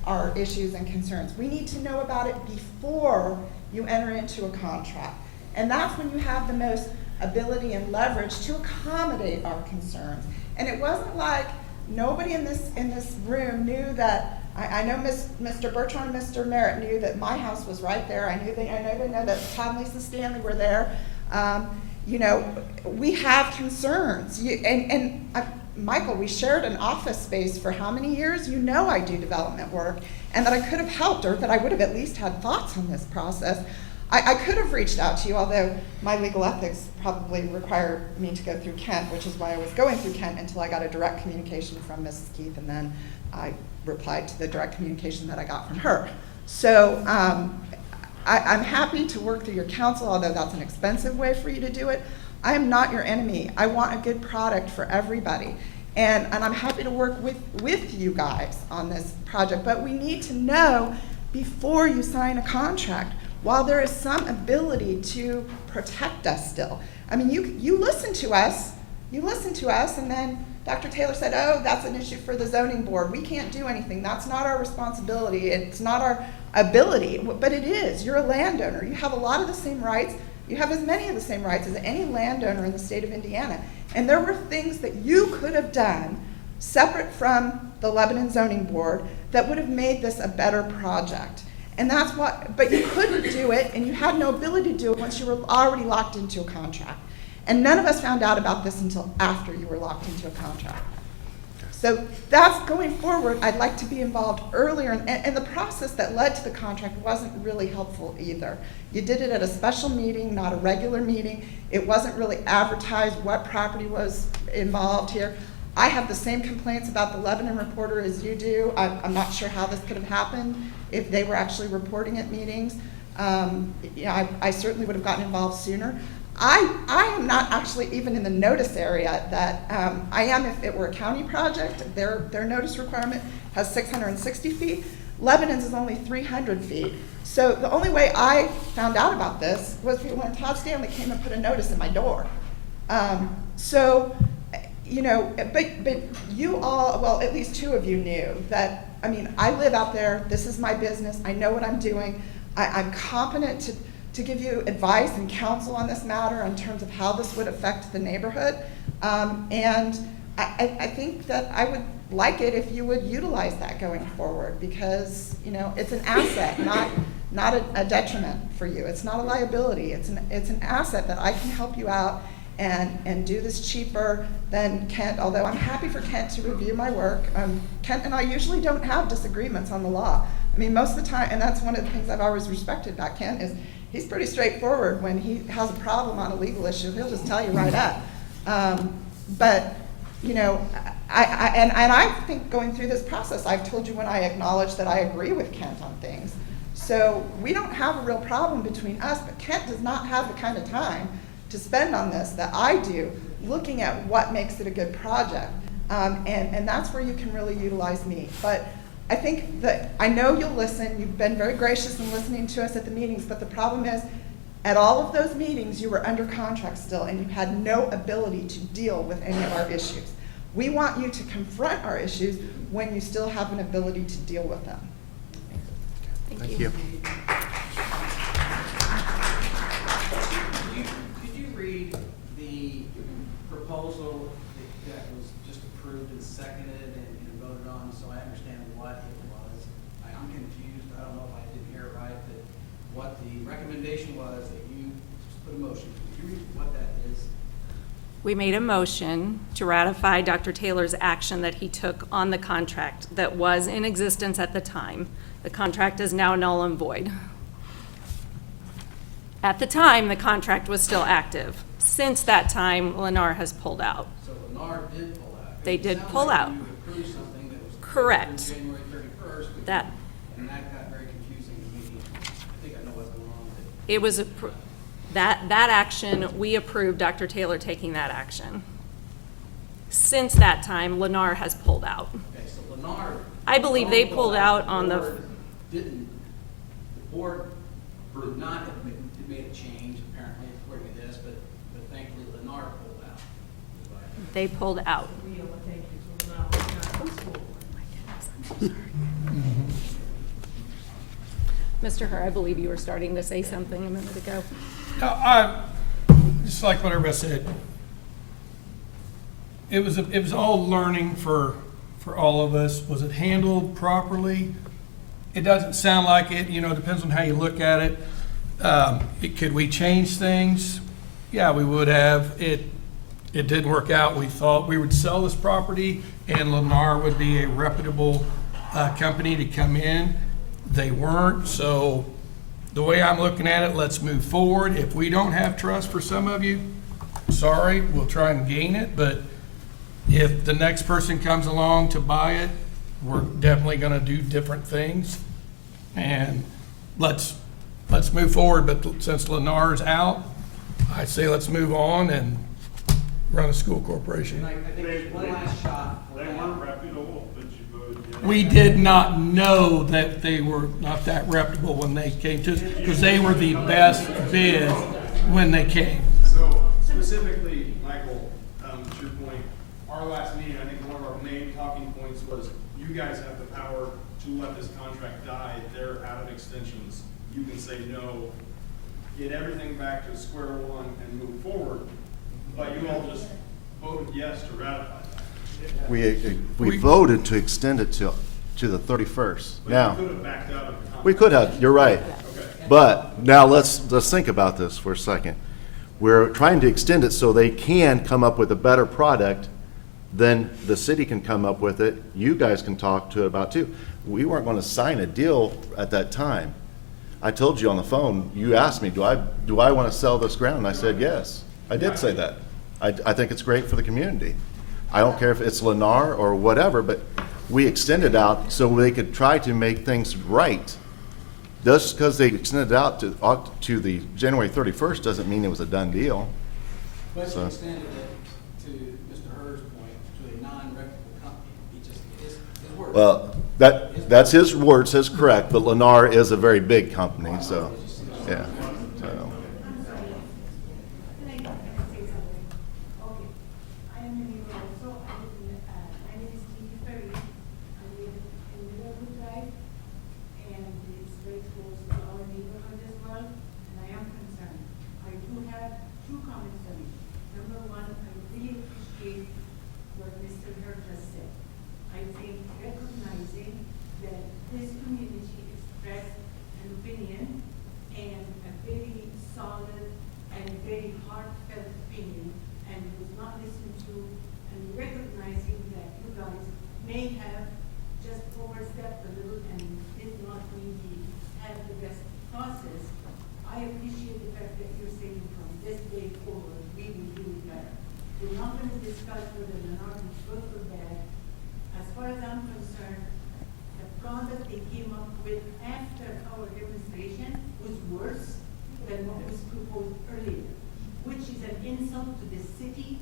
our issues and concerns. We need to know about it before you enter into a contract. And that's when you have the most ability and leverage to accommodate our concerns. And it wasn't like nobody in this room knew that. I know Mr. Bertrand and Mr. Merritt knew that my house was right there. I know they know that Todd and Lisa Stanley were there. You know, we have concerns. Michael, we shared an office space for how many years? You know I do development work, and that I could have helped, or that I would have at least had thoughts on this process. I could have reached out to you, although my legal ethics probably require me to go through Kent, which is why I was going through Kent until I got a direct communication from Mrs. Keith, and then I replied to the direct communication that I got from her. So I'm happy to work through your council, although that's an expensive way for you to do it. I am not your enemy. I want a good product for everybody. And I'm happy to work with you guys on this project, but we need to know before you sign a contract, while there is some ability to protect us still. I mean, you listen to us, and then Dr. Taylor said, oh, that's an issue for the zoning board. We can't do anything. That's not our responsibility. It's not our ability, but it is. You're a landowner. You have a lot of the same rights. You have as many of the same rights as any landowner in the state of Indiana. And there were things that you could have done separate from the Lebanon Zoning Board that would have made this a better project. And that's what, but you couldn't do it, and you had no ability to do it once you were already locked into a contract. And none of us found out about this until after you were locked into a contract. So that's going forward. I'd like to be involved earlier, and the process that led to the contract wasn't really helpful either. You did it at a special meeting, not a regular meeting. It wasn't really advertised what property was involved here. I have the same complaints about the Lebanon Reporter as you do. I'm not sure how this could have happened if they were actually reporting at meetings. I certainly would have gotten involved sooner. I am not actually even in the notice area that I am if it were a county project. Their notice requirement has 660 feet. Lebanon's is only 300 feet. So the only way I found out about this was when Todd Stanley came and put a notice in my door. You know, but you all, well, at least two of you knew that, I mean, I live out there. This is my business. I know what I'm doing. I'm competent to give you advice and counsel on this matter in terms of how this would affect the neighborhood. And I think that I would like it if you would utilize that going forward, because, you know, it's an asset, not a detriment for you. It's not a liability. It's an asset that I can help you out and do this cheaper than Kent, although I'm happy for Kent to review my work. Kent and I usually don't have disagreements on the law. I mean, most of the time, and that's one of the things I've always respected about Kent, is he's pretty straightforward. When he has a problem on a legal issue, he'll just tell you right up. But, you know, I think going through this process, I've told you when I acknowledge that I agree with Kent on things. So we don't have a real problem between us, but Kent does not have the kind of time to spend on this that I do, looking at what makes it a good project. And that's where you can really utilize me. But I think that, I know you'll listen. You've been very gracious in listening to us at the meetings, but the problem is, at all of those meetings, you were under contract still, and you had no ability to deal with any of our issues. We want you to confront our issues when you still have an ability to deal with them. Thank you. Could you read the proposal that was just approved and seconded and voted on, so I understand what it was? I'm confused. I don't know if I didn't hear it right, that what the recommendation was that you put a motion. Could you read what that is? We made a motion to ratify Dr. Taylor's action that he took on the contract that was in existence at the time. The contract is now null and void. At the time, the contract was still active. Since that time, Lennar has pulled out. So Lennar did pull out. They did pull out. You approved something that was Correct. January 31st. And that got very confusing to me. I think I know what's going on with it. It was that action, we approved Dr. Taylor taking that action. Since that time, Lennar has pulled out. Okay, so Lennar. I believe they pulled out on the, board Didn't, the board would not have made a change apparently according to this, but thankfully Lennar pulled out. they pulled out. Mr. Herr, I believe you were starting to say something a minute ago. Just like what everybody said, it was all learning for all of us. Was it handled properly? It doesn't sound like it, you know, it depends on how you look at it. Could we change things? Yeah, we would have. It didn't work out. We thought we would sell this property and Lennar would be a reputable company to come in. They weren't, so the way I'm looking at it, let's move forward. If we don't have trust for some of you, sorry, we'll try and gain it, but if the next person comes along to buy it, we're definitely gonna do different things. And let's move forward, but since Lennar's out, I say let's move on and run a school corporation. And I think there's one last shot. They weren't reputable, but you voted yes. We did not know that they were not that reputable when they came to us, because they were the best bid when they came. So specifically, Michael, to your point, our last meeting, I think one of our main talking points was you guys have the power to let this contract die. They're out of extensions. You can say no, get everything back to square one and move forward, but you all just voted yes to ratify that. We voted to extend it to the 31st. But Now, you could have backed out of the contract. we could have, you're right. Okay. But now let's think about this for a second. We're trying to extend it so they can come up with a better product than the city can come up with it. You guys can talk to it about too. We weren't going to sign a deal at that time. I told you on the phone, you asked me, do I want to sell this ground? And I said, yes. I did say that. I think it's great for the community. I don't care if it's Lennar or whatever, but we extended out so they could try to make things right. Just because they extended out to the January 31st doesn't mean it was a done deal. But So- you extended it to Mr. Herr's point, to a non-reputable company. He just, his word. Well, that's his words, his correct, but Lennar is a very big company, so, yeah. So. I am in New York, so my name is Stevie Ferry. I live in Riverwood Drive, and it's very close to our neighborhood as well, and I am concerned. I do have two comments to make. Number one, I really appreciate what Mr. Herr just said. I think recognizing that this community expressed an opinion and a very solid and very heartfelt opinion, and was not listened to, and recognizing that you guys may have just overstepped a little and did not maybe have the best process. I appreciate the fact that you're saying from this day forward, we will do it better. We're not gonna discuss whether the Lennar is good or bad. As far as I'm concerned, the product they came up with after our demonstration was worse than what was proposed earlier, which is an insult to the city,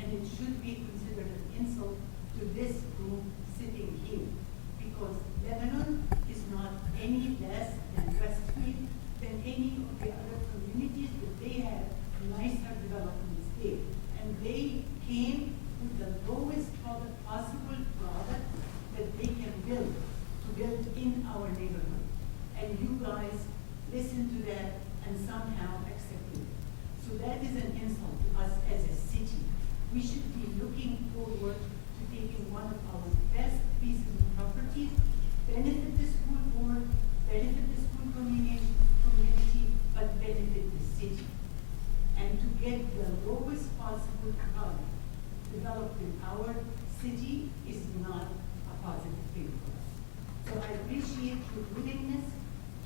and it should be considered an insult to this group sitting here. Because Lebanon is not any less than Westfield, than any of the other communities, but they have nicer developments there. And they came with the lowest possible product that they can build, to build in our neighborhood. And you guys listened to that and somehow accepted it. So that is an insult to us as a city. We should be looking forward to taking one of our best pieces of property, benefit the school board, benefit the school community, but benefit the city. And to get the lowest possible product developed in our city is not a positive thing for us. So I appreciate your willingness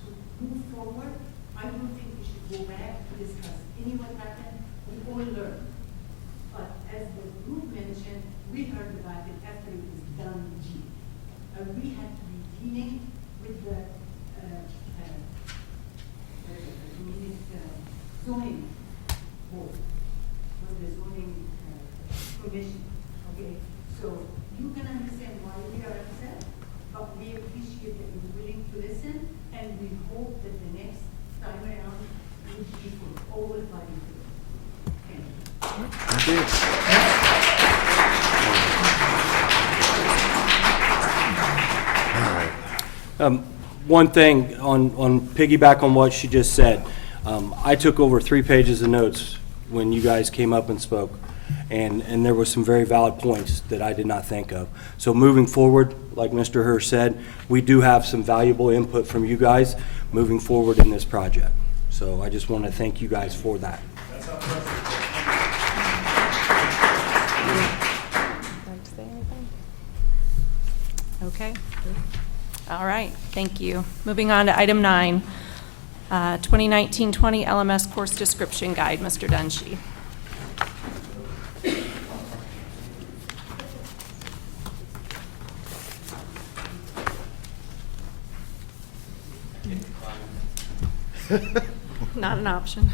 to move forward. I don't think we should go back to discuss what happened. We all learned. But as the group mentioned, we heard about it after it was done deal. We had to be dealing with the zoning board, with the zoning commission. Okay, so you can understand why we are upset, but we appreciate that you're willing to listen, and we hope that the next time around will be for all parties. Thank you. One thing on piggyback on what she just said, I took over 3 pages of notes when you guys came up and spoke, and there were some very valid points that I did not think of. So moving forward, like Mr. Hirsch said, we do have some valuable input from you guys moving forward in this project. So I just want to thank you guys for that. Like to say anything? Okay. All right, thank you. Moving on to item 9, 2019-20 LMS Course Description Guide, Mr. Dunshee. Not an option.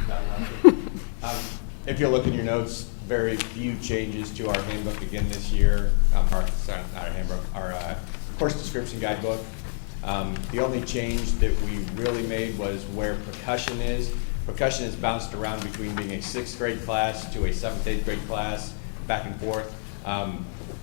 If you look in your notes, very few changes to our handbook again this year. Sorry, not our handbook, our course description guidebook. The only change that we really made was where percussion is. Percussion has bounced around between being a 6th grade class to a 7th, 8th grade class, back and forth.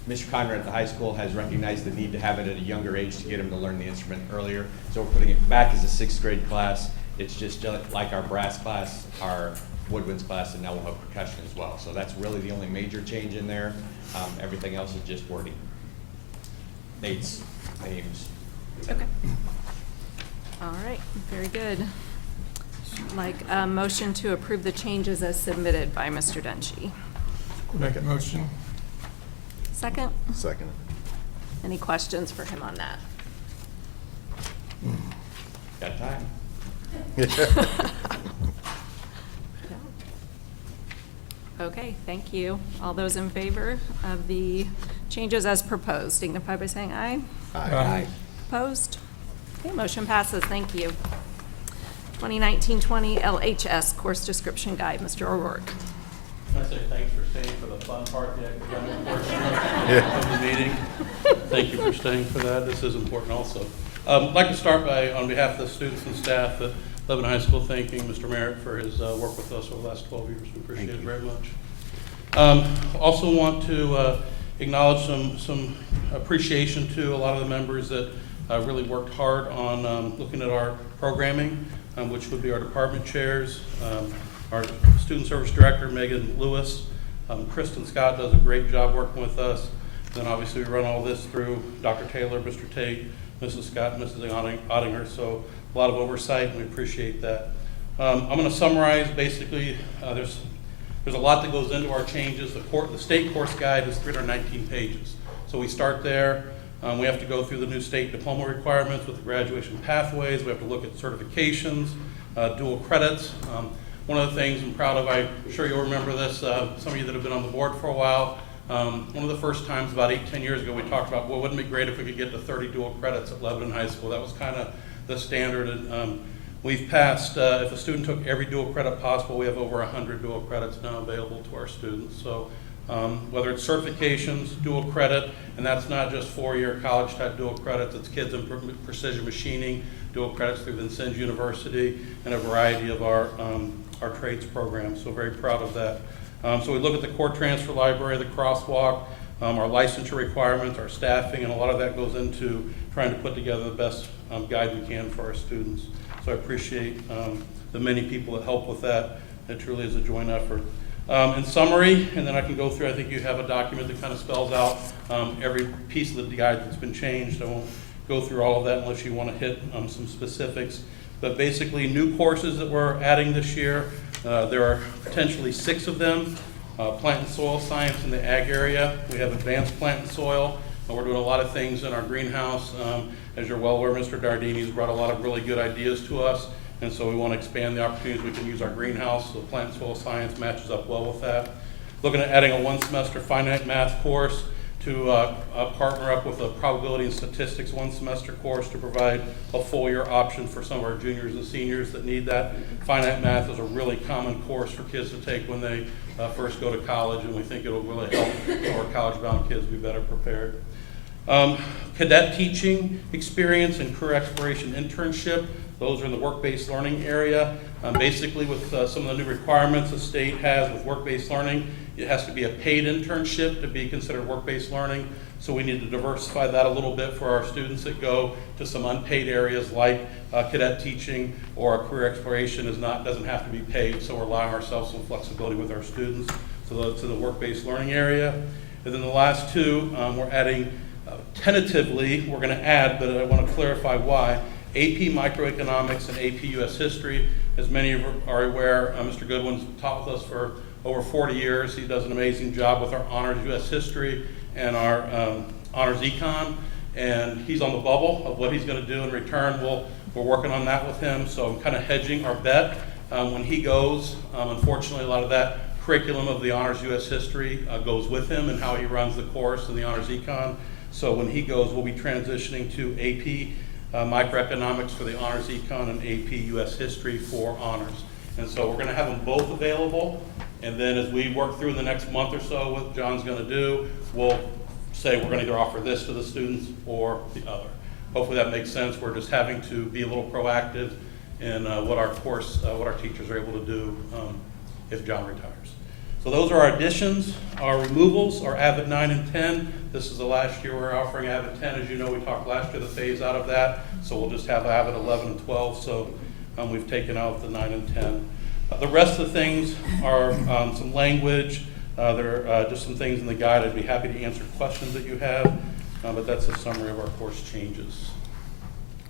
Mr. Conrad at the high school has recognized the need to have it at a younger age to get him to learn the instrument earlier. So we're putting it back as a 6th grade class. It's just like our brass class, our woodwinds class, and now we'll have percussion as well. So that's really the only major change in there. Everything else is just wording. Dates, names. Okay. All right, very good. Like a motion to approve the changes as submitted by Mr. Dunshee. Make a motion. Second? Second. Any questions for him on that? Got time. Okay, thank you. All those in favor of the changes as proposed, signify by saying aye. Aye. Opposed? Okay, motion passes. Thank you. 2019-20 LHS Course Description Guide, Mr. O'Rourke. I say thanks for staying for the fun part, the academic portion of the meeting. Thank you for staying for that. This is important also. I'd like to start by, on behalf of the students and staff at Lebanon High School, thanking Mr. Merritt for his work with us over the last 12 years. We appreciate it very much. Also want to acknowledge some appreciation to a lot of the members that really worked hard on looking at our programming, which would be our department chairs, our student service director, Megan Lewis. Kristen Scott does a great job working with us. Then obviously we run all this through Dr. Taylor, Mr. Tate, Mrs. Scott, and Mrs. Ottinger. So a lot of oversight, and we appreciate that. I'm going to summarize. Basically, there's a lot that goes into our changes. The state course guide is 319 pages. So we start there. We have to go through the new state diploma requirements with the graduation pathways. We have to look at certifications, dual credits. One of the things I'm proud of, I'm sure you'll remember this, some of you that have been on the board for a while, one of the first times about 8-10 years ago we talked about, well, wouldn't it be great if we could get to 30 dual credits at Lebanon High School? That was kind of the standard. And we've passed, if a student took every dual credit possible, we have over 100 dual credits now available to our students. So whether it's certifications, dual credit, and that's not just 4-year college type dual credits, it's kids in precision machining, dual credits through Vincennes University, and a variety of our trades programs. So very proud of that. So we look at the core transfer library, the crosswalk, our licensure requirements, our staffing, and a lot of that goes into trying to put together the best guide we can for our students. So I appreciate the many people that help with that. It truly is a joint effort. In summary, and then I can go through, I think you have a document that kind of spells out every piece of the guide that's been changed. I won't go through all of that unless you want to hit some specifics. But basically, new courses that we're adding this year, there are potentially 6 of them. Plant and soil science in the ag area. We have advanced plant and soil. We're doing a lot of things in our greenhouse. As you're well aware, Mr. Dardini's brought a lot of really good ideas to us. And so we want to expand the opportunities we can use our greenhouse. So plant and soil science matches up well with that. Looking at adding a 1-semester finite math course to partner up with a probability and statistics 1-semester course to provide a full-year option for some of our juniors and seniors that need that. Finite math is a really common course for kids to take when they first go to college, and we think it'll really help our college-bound kids be better prepared. Cadet teaching experience and career exploration internship, those are in the work-based learning area. Basically, with some of the new requirements the state has with work-based learning, it has to be a paid internship to be considered work-based learning. So we need to diversify that a little bit for our students that go to some unpaid areas like cadet teaching or a career exploration doesn't have to be paid. So we're allowing ourselves some flexibility with our students. So that's in the work-based learning area. And then the last two, we're adding, tentatively, we're going to add, but I want to clarify why, AP Microeconomics and AP US History. As many of you are aware, Mr. Goodwin's taught with us for over 40 years. He does an amazing job with our Honors US History and our Honors Econ, and he's on the bubble of what he's going to do in return. We're working on that with him, so I'm kind of hedging our bet. When he goes, unfortunately, a lot of that curriculum of the Honors US History goes with him and how he runs the course in the Honors Econ. So when he goes, we'll be transitioning to AP Microeconomics for the Honors Econ and AP US History for Honors. And so we're going to have them both available, and then as we work through the next month or so what John's going to do, we'll say we're going to either offer this to the students or the other. Hopefully that makes sense. We're just having to be a little proactive in what our teachers are able to do if John retires. So those are our additions. Our removals are Avid 9 and 10. This is the last year we're offering Avid 10. As you know, we talked last year the phase out of that, so we'll just have Avid 11 and 12. So we've taken out the 9 and 10. The rest of the things are some language. There are just some things in the guide. I'd be happy to answer questions that you have, but that's a summary of our course changes.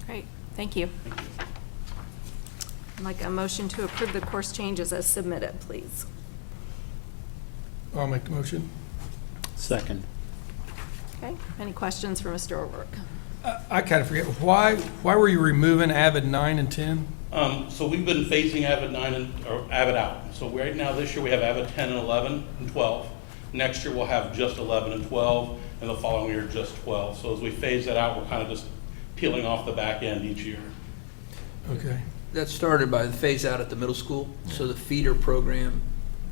Great, thank you. I'd like a motion to approve the course changes as submitted, please. I'll make the motion. Second. Okay, any questions for Mr. O'Rourke? I kind of forget, why were you removing Avid 9 and 10? So we've been phasing Avid 9 or Avid out. So right now this year we have Avid 10 and 11 and 12. Next year we'll have just 11 and 12, and the following year just 12. So as we phase that out, we're kind of just peeling off the back end each year. Okay. That started by the phase out at the middle school. So the feeder program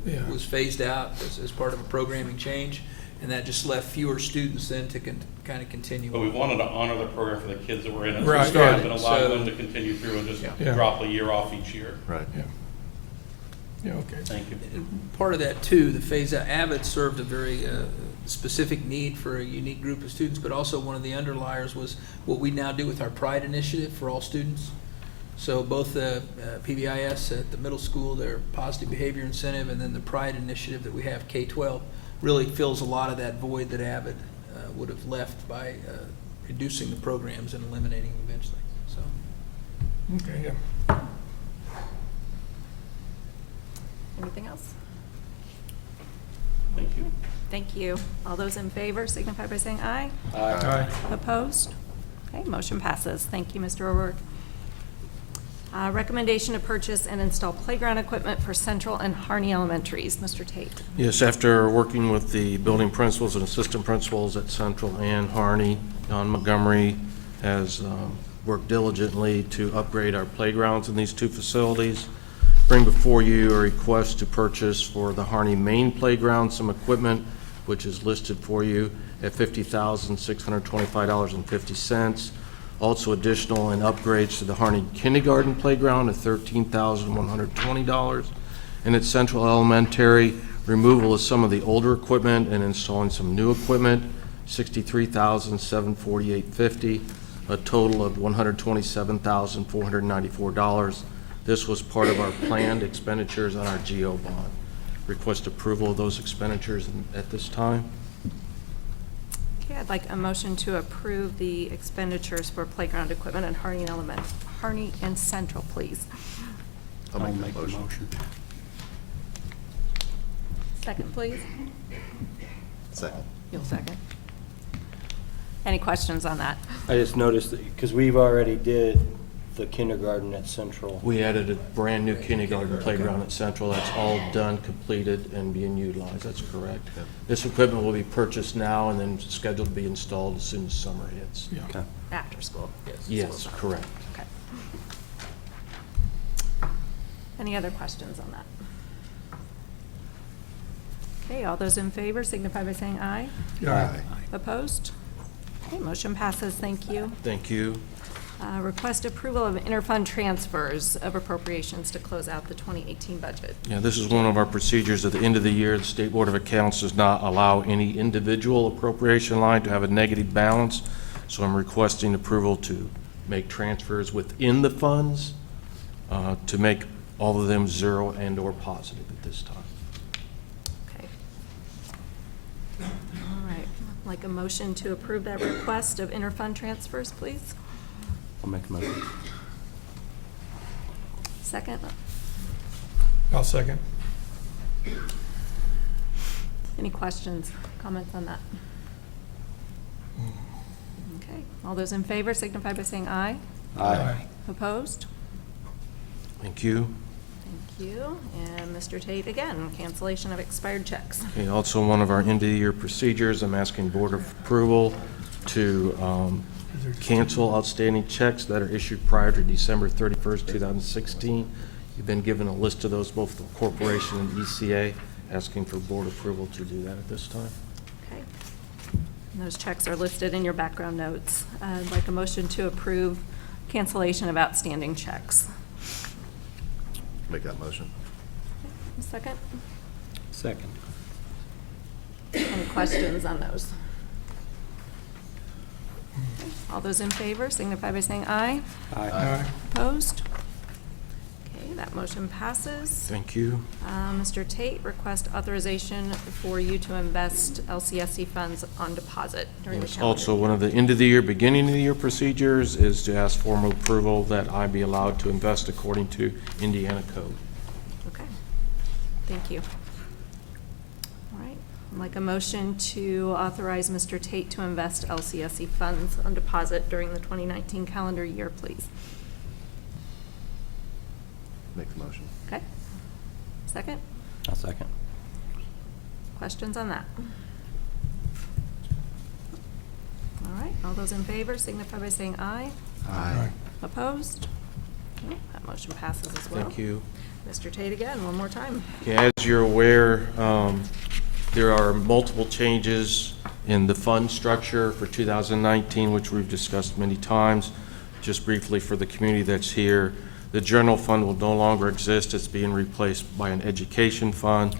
Yeah. was phased out as part of a programming change, and that just left fewer students then to kind of continue. But we wanted to honor the program for the kids that were in it. Right. So we started and allowed So- them to continue through and just Yeah. drop a year off each year. Right. Yeah. Yeah, okay. Thank you. And part of that too, the phase out, Avid served a very specific need for a unique group of students, but also one of the underliers was what we now do with our Pride initiative for all students. So both the PBIS at the middle school, their positive behavior incentive, and then the Pride initiative that we have K-12 really fills a lot of that void that Avid would have left by reducing the programs and eliminating them eventually. So. Okay, yeah. Anything else? Thank you. Thank you. All those in favor signify by saying aye. Aye. Opposed? Okay, motion passes. Thank you, Mr. O'Rourke. Recommendation to purchase and install playground equipment for Central and Harney Elementaries. Mr. Tate. Yes, after working with the building principals and assistant principals at Central and Harney, Don Montgomery has worked diligently to upgrade our playgrounds in these two facilities. Bring before you a request to purchase for the Harney main playground some equipment, which is listed for you at $50,625.50. Also additional and upgrades to the Harney kindergarten playground at $13,120. And at Central Elementary, removal of some of the older equipment and installing some new equipment, $63,748.50, a total of $127,494. This was part of our planned expenditures on our GO bond. Request approval of those expenditures at this time. Okay, I'd like a motion to approve the expenditures for playground equipment at Harney and Central, please. I'll make the motion. Second, please. Second. You'll second. Any questions on that? I just noticed that, because we've already did the kindergarten at Central. We added a brand-new kindergarten playground at Central. That's all done, completed, and being utilized. That's correct. Yep. This equipment will be purchased now and then scheduled to be installed as soon as summer hits. Yeah. Okay. After school? Yes, correct. Okay. Any other questions on that? Okay, all those in favor signify by saying aye. Aye. Opposed? Okay, motion passes. Thank you. Thank you. Request approval of interfund transfers of appropriations to close out the 2018 budget. Yeah, this is one of our procedures. At the end of the year, the State Board of Accounts does not allow any individual appropriation line to have a negative balance, so I'm requesting approval to make transfers within the funds to make all of them zero and/or positive at this time. Okay. All right, like a motion to approve that request of interfund transfers, please? I'll make a motion. Second? I'll second. Any questions, comments on that? Okay, all those in favor signify by saying aye. Aye. Opposed? Thank you. Thank you. And Mr. Tate, again, cancellation of expired checks. Okay, also one of our end-of-the-year procedures, I'm asking Board of Approval to cancel outstanding checks that are issued prior to December 31st, 2016. You've been given a list of those, both the corporation and ECA, asking for board approval to do that at this time. Okay. And those checks are listed in your background notes. I'd like a motion to approve cancellation of outstanding checks. Make that motion. A second? Second. Any questions on those? Okay. All those in favor signify by saying aye. Aye. Opposed? Okay, that motion passes. Thank you. Mr. Tate, request authorization for you to invest LCSC funds on deposit during the Yes, calendar also, year. one of the end-of-the-year, beginning-of-the-year procedures is to ask formal approval that I be allowed to invest according to Indiana code. Okay, thank you. All right, I'd like a motion to authorize Mr. Tate to invest LCSC funds on deposit during the 2019 calendar year, please. Make the motion. Okay. Second? I'll second. Questions on that? All right, all those in favor signify by saying aye. Aye. Opposed? Okay, that motion passes as well. Thank you. Mr. Tate again, one more time. Okay, as you're aware, there are multiple changes in the fund structure for 2019, which we've discussed many times. Just briefly for the community that's here, the general fund will no longer exist. It's being replaced by an education fund.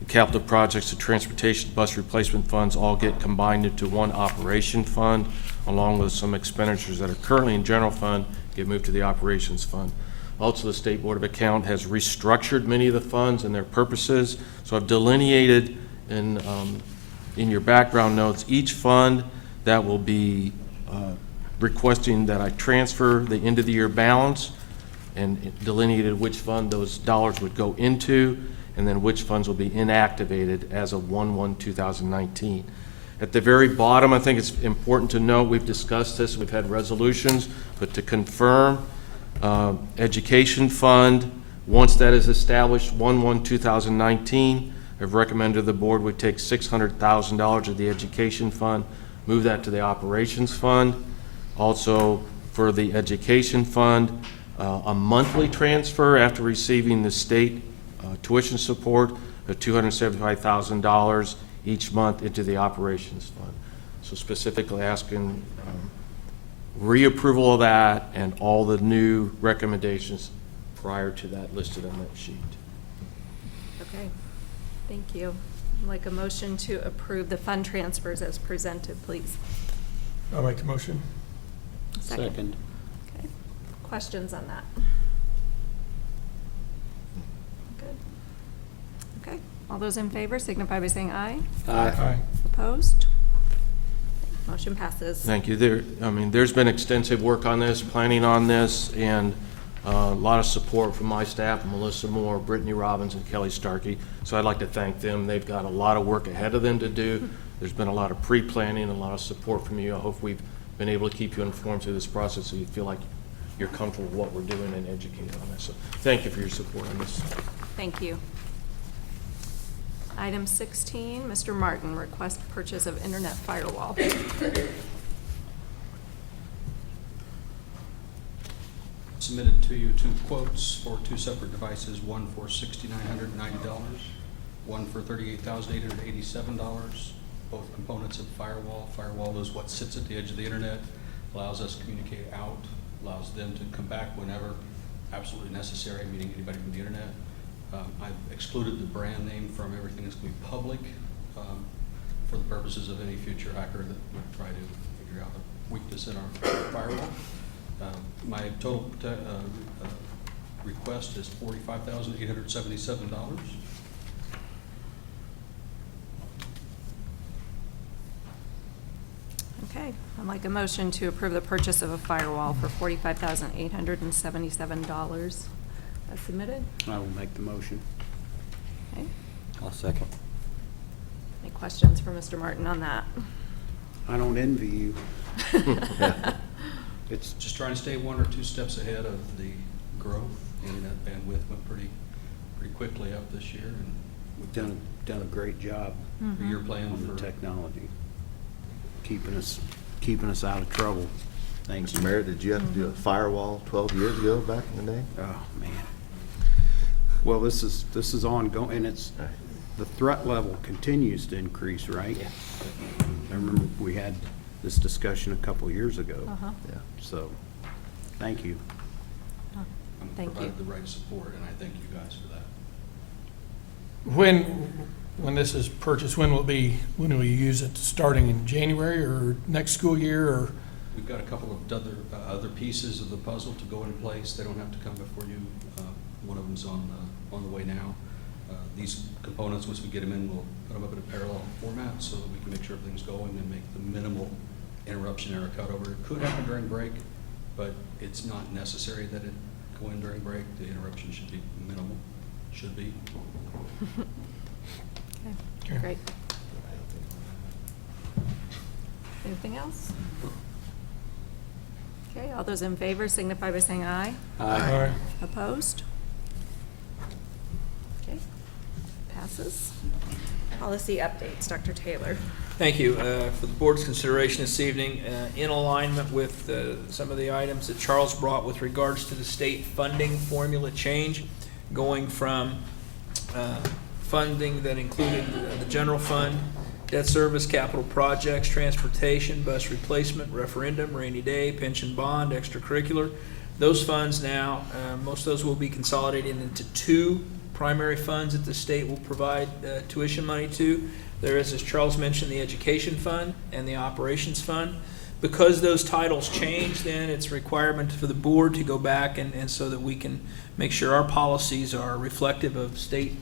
The capital projects, the transportation, bus replacement funds all get combined into one operation fund, along with some expenditures that are currently in general fund get moved to the operations fund. Also, the State Board of Account has restructured many of the funds and their purposes. So I've delineated in your background notes each fund that will be requesting that I transfer the end of the year balance, and delineated which fund those dollars would go into, and then which funds will be inactivated as of 1/1/2019. At the very bottom, I think it's important to note, we've discussed this, we've had resolutions, but to confirm, education fund, once that is established, 1/1/2019, I've recommended the board would take $600,000 of the education fund, move that to the operations fund. Also, for the education fund, a monthly transfer after receiving the state tuition support of $275,000 each month into the operations fund. So specifically asking reapproval of that and all the new recommendations prior to that listed on that sheet. Okay, thank you. I'd like a motion to approve the fund transfers as presented, please. I'll make the motion. Second. Okay, questions on that? Good. Okay, all those in favor signify by saying aye. Aye. Opposed? Motion passes. Thank you. There's been extensive work on this, planning on this, and a lot of support from my staff, Melissa Moore, Brittany Robbins, and Kelly Starkey. So I'd like to thank them. They've got a lot of work ahead of them to do. There's been a lot of pre-planning and a lot of support from you. I hope we've been able to keep you informed through this process so you feel like you're comfortable with what we're doing and educated on this. So thank you for your support on this. Thank you. Item 16, Mr. Martin, request purchase of internet firewall. Submitted to you two quotes for two separate devices, one for $6,990 one for $38,887, both components of Firewall. Firewall is what sits at the edge of the internet, allows us to communicate out, allows them to come back whenever absolutely necessary, meaning anybody from the internet. I've excluded the brand name from everything that's going to be public for the purposes of any future hacker that would try to figure out a weakness in our firewall. My total request is $45,877. Okay, I'd like a motion to approve the purchase of a firewall for $45,877 as submitted. I will make the motion. Okay, I'll second. any questions for Mr. Martin on that? I don't envy you. It's just trying to stay 1 or 2 steps ahead of the growth. Internet bandwidth went pretty quickly up this year, and We've done a great job your plan on the for technology, keeping us out of trouble. Thanks. Mr. Mayor, did you have to do a firewall 12 years ago back in the day? Oh, man. Well, this is ongoing, and it's, the threat level continues to increase, right? Yeah. I remember we had this discussion a couple years ago. Uh-huh. Yeah. So, thank you. Thank you. provided the right support, and I thank you guys for that. When this is purchased, when will you use it? Starting in January or next school year, or? We've got a couple of other pieces of the puzzle to go in place. They don't have to come before you. One of them's on the way now. These components, once we get them in, we'll put them up in a parallel format so that we can make sure everything's going and make the minimal interruption error cutover. It could happen during break, but it's not necessary that it go in during break. The interruption should be minimal, should be. Okay, great. Anything else? Okay, all those in favor signify by saying aye. Aye. Opposed? Okay, passes. Policy updates, Dr. Taylor. Thank you. For the board's consideration this evening, in alignment with some of the items that Charles brought with regards to the state funding formula change, going from funding that included the general fund, debt service, capital projects, transportation, bus replacement, referendum, rainy day, pension bond, extracurricular. Those funds now, most of those will be consolidated into 2 primary funds that the state will provide tuition money to. There is, as Charles mentioned, the education fund and the operations fund. Because those titles change, then it's a requirement for the board to go back and so that we can make sure our policies are reflective of state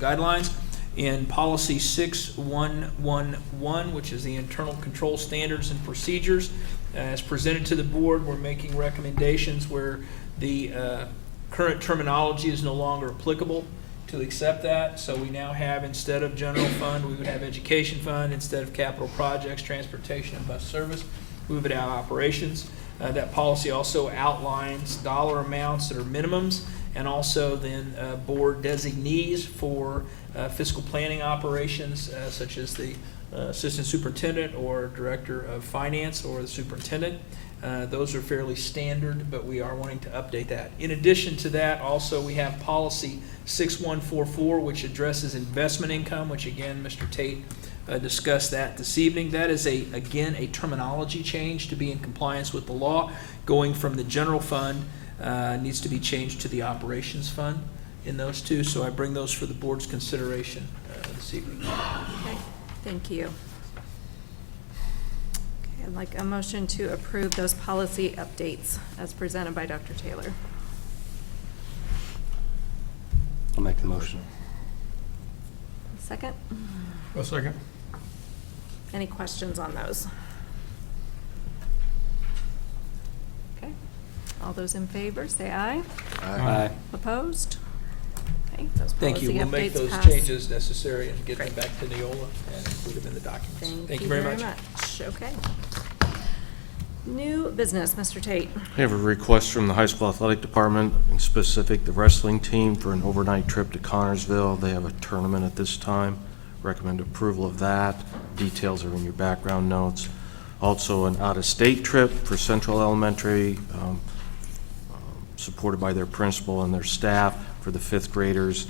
guidelines. In policy 6111, which is the internal control standards and procedures, as presented to the board, we're making recommendations where the current terminology is no longer applicable to accept that. So we now have, instead of general fund, we would have education fund. Instead of capital projects, transportation and bus service, we would have operations. That policy also outlines dollar amounts that are minimums, and also then board designees for fiscal planning operations, such as the assistant superintendent or director of finance or the superintendent. Those are fairly standard, but we are wanting to update that. In addition to that, also we have policy 6144, which addresses investment income, which again, Mr. Tate discussed that this evening. That is, again, a terminology change to be in compliance with the law. Going from the general fund needs to be changed to the operations fund in those 2. So I bring those for the board's consideration this evening. Okay, thank you. Okay, I'd like a motion to approve those policy updates as presented by Dr. Taylor. I'll make the motion. Second? A second. Any questions on those? Okay, all those in favor, say aye. Aye. Opposed? Okay, those Thank you. policy We'll make updates those pass. changes necessary and get them Great. back to Neola and include them in the documents. Thank you very much. Okay. New business, Mr. Tate. I have a request from the high school athletic department, in specific the wrestling team, for an overnight trip to Connersville. They have a tournament at this time. Recommend approval of that. Details are in your background notes. Also, an out-of-state trip for Central Elementary, supported by their principal and their staff for the 5th graders.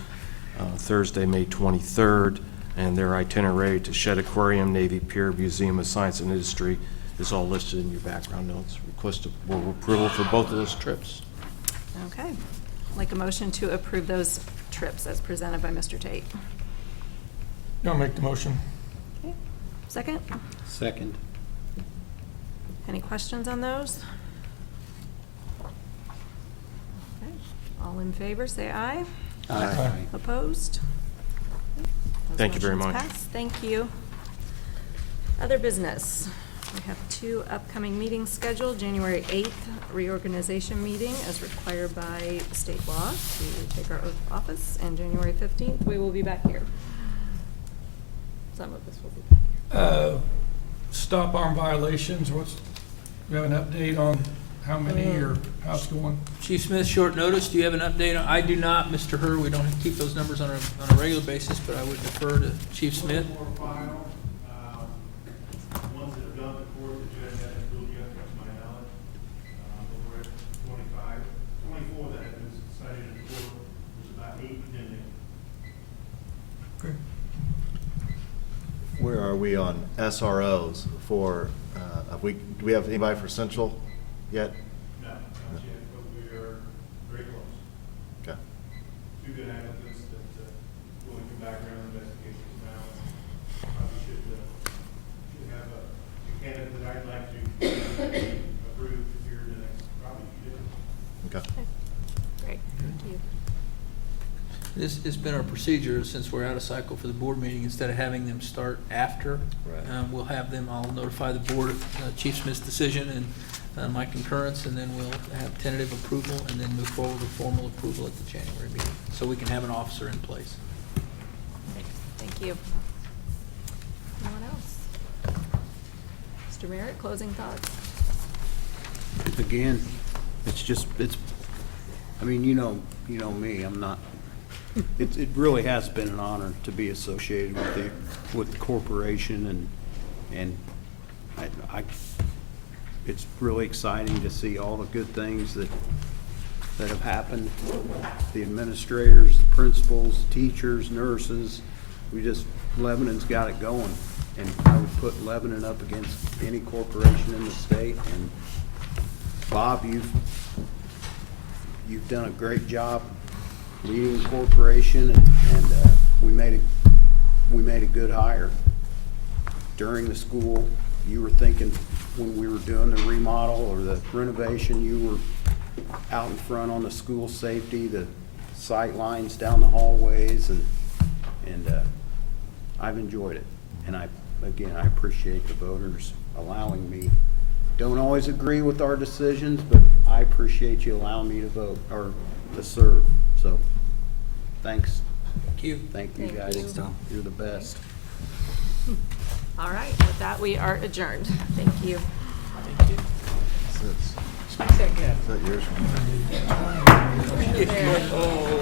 Thursday, May 23rd, and their itinerary to Shedd Aquarium, Navy Pier, Museum of Science and Industry is all listed in your background notes. Request board approval for both of those trips. Okay. Like a motion to approve those trips as presented by Mr. Tate. I'll make the motion. Okay. Second? Second. Any questions on those? Okay. All in favor, say aye. Aye. Opposed? Those Thank you very motions much. pass. Thank you. Other business. We have 2 upcoming meetings scheduled. January 8th, reorganization meeting as required by state law to take our oath of office. And January 15th, we will be back here. Some of us will be back here. Stop arm violations, you have an update on how many or how it's going? Chief Smith, short notice, do you have an update? I do not, Mr. Herr, we don't keep those numbers on a regular basis, but I would defer to Chief Smith. More final, ones that have gone to court, the judge hasn't ruled yet, to my knowledge. We're at 24 that have been cited in court, there's about 8 pending. Okay. Where are we on SROs for, do we have anybody for Central yet? No, not yet, but we are very close. Okay. 2 good applicants that, going through background investigations now. Probably should have a candidate that I'd like to approve here in the next, probably few days. Okay. Great, thank you. This has been our procedure since we're out of cycle for the board meeting. Instead of having them start after, we'll have them, I'll notify the board of Chief Smith's decision and my concurrence, and then we'll have tentative approval and then move forward with formal approval at the January meeting, so we can have an officer in place. Thank you. Anyone else? Mr. Merritt, closing thoughts? Again, I mean, you know me, I'm not, it really has been an honor to be associated with the corporation, and it's really exciting to see all the good things that have happened. The administrators, the principals, teachers, nurses, Lebanon's got it going, and I would put Lebanon up against any corporation in the state. And Bob, you've done a great job leading the corporation, and we made a good hire. During the school, you were thinking, when we were doing the remodel or the renovation, you were out in front on the school safety, the sight lines down the hallways, and I've enjoyed it. And I appreciate the voters allowing me. Don't always agree with our decisions, but I appreciate you allowing me to vote or to serve. So, thanks. Thank you. Thank you, guys. Thank you. You're the best. All right, with that, we are adjourned. Thank you. Thank you. Is that yours? There. Oh.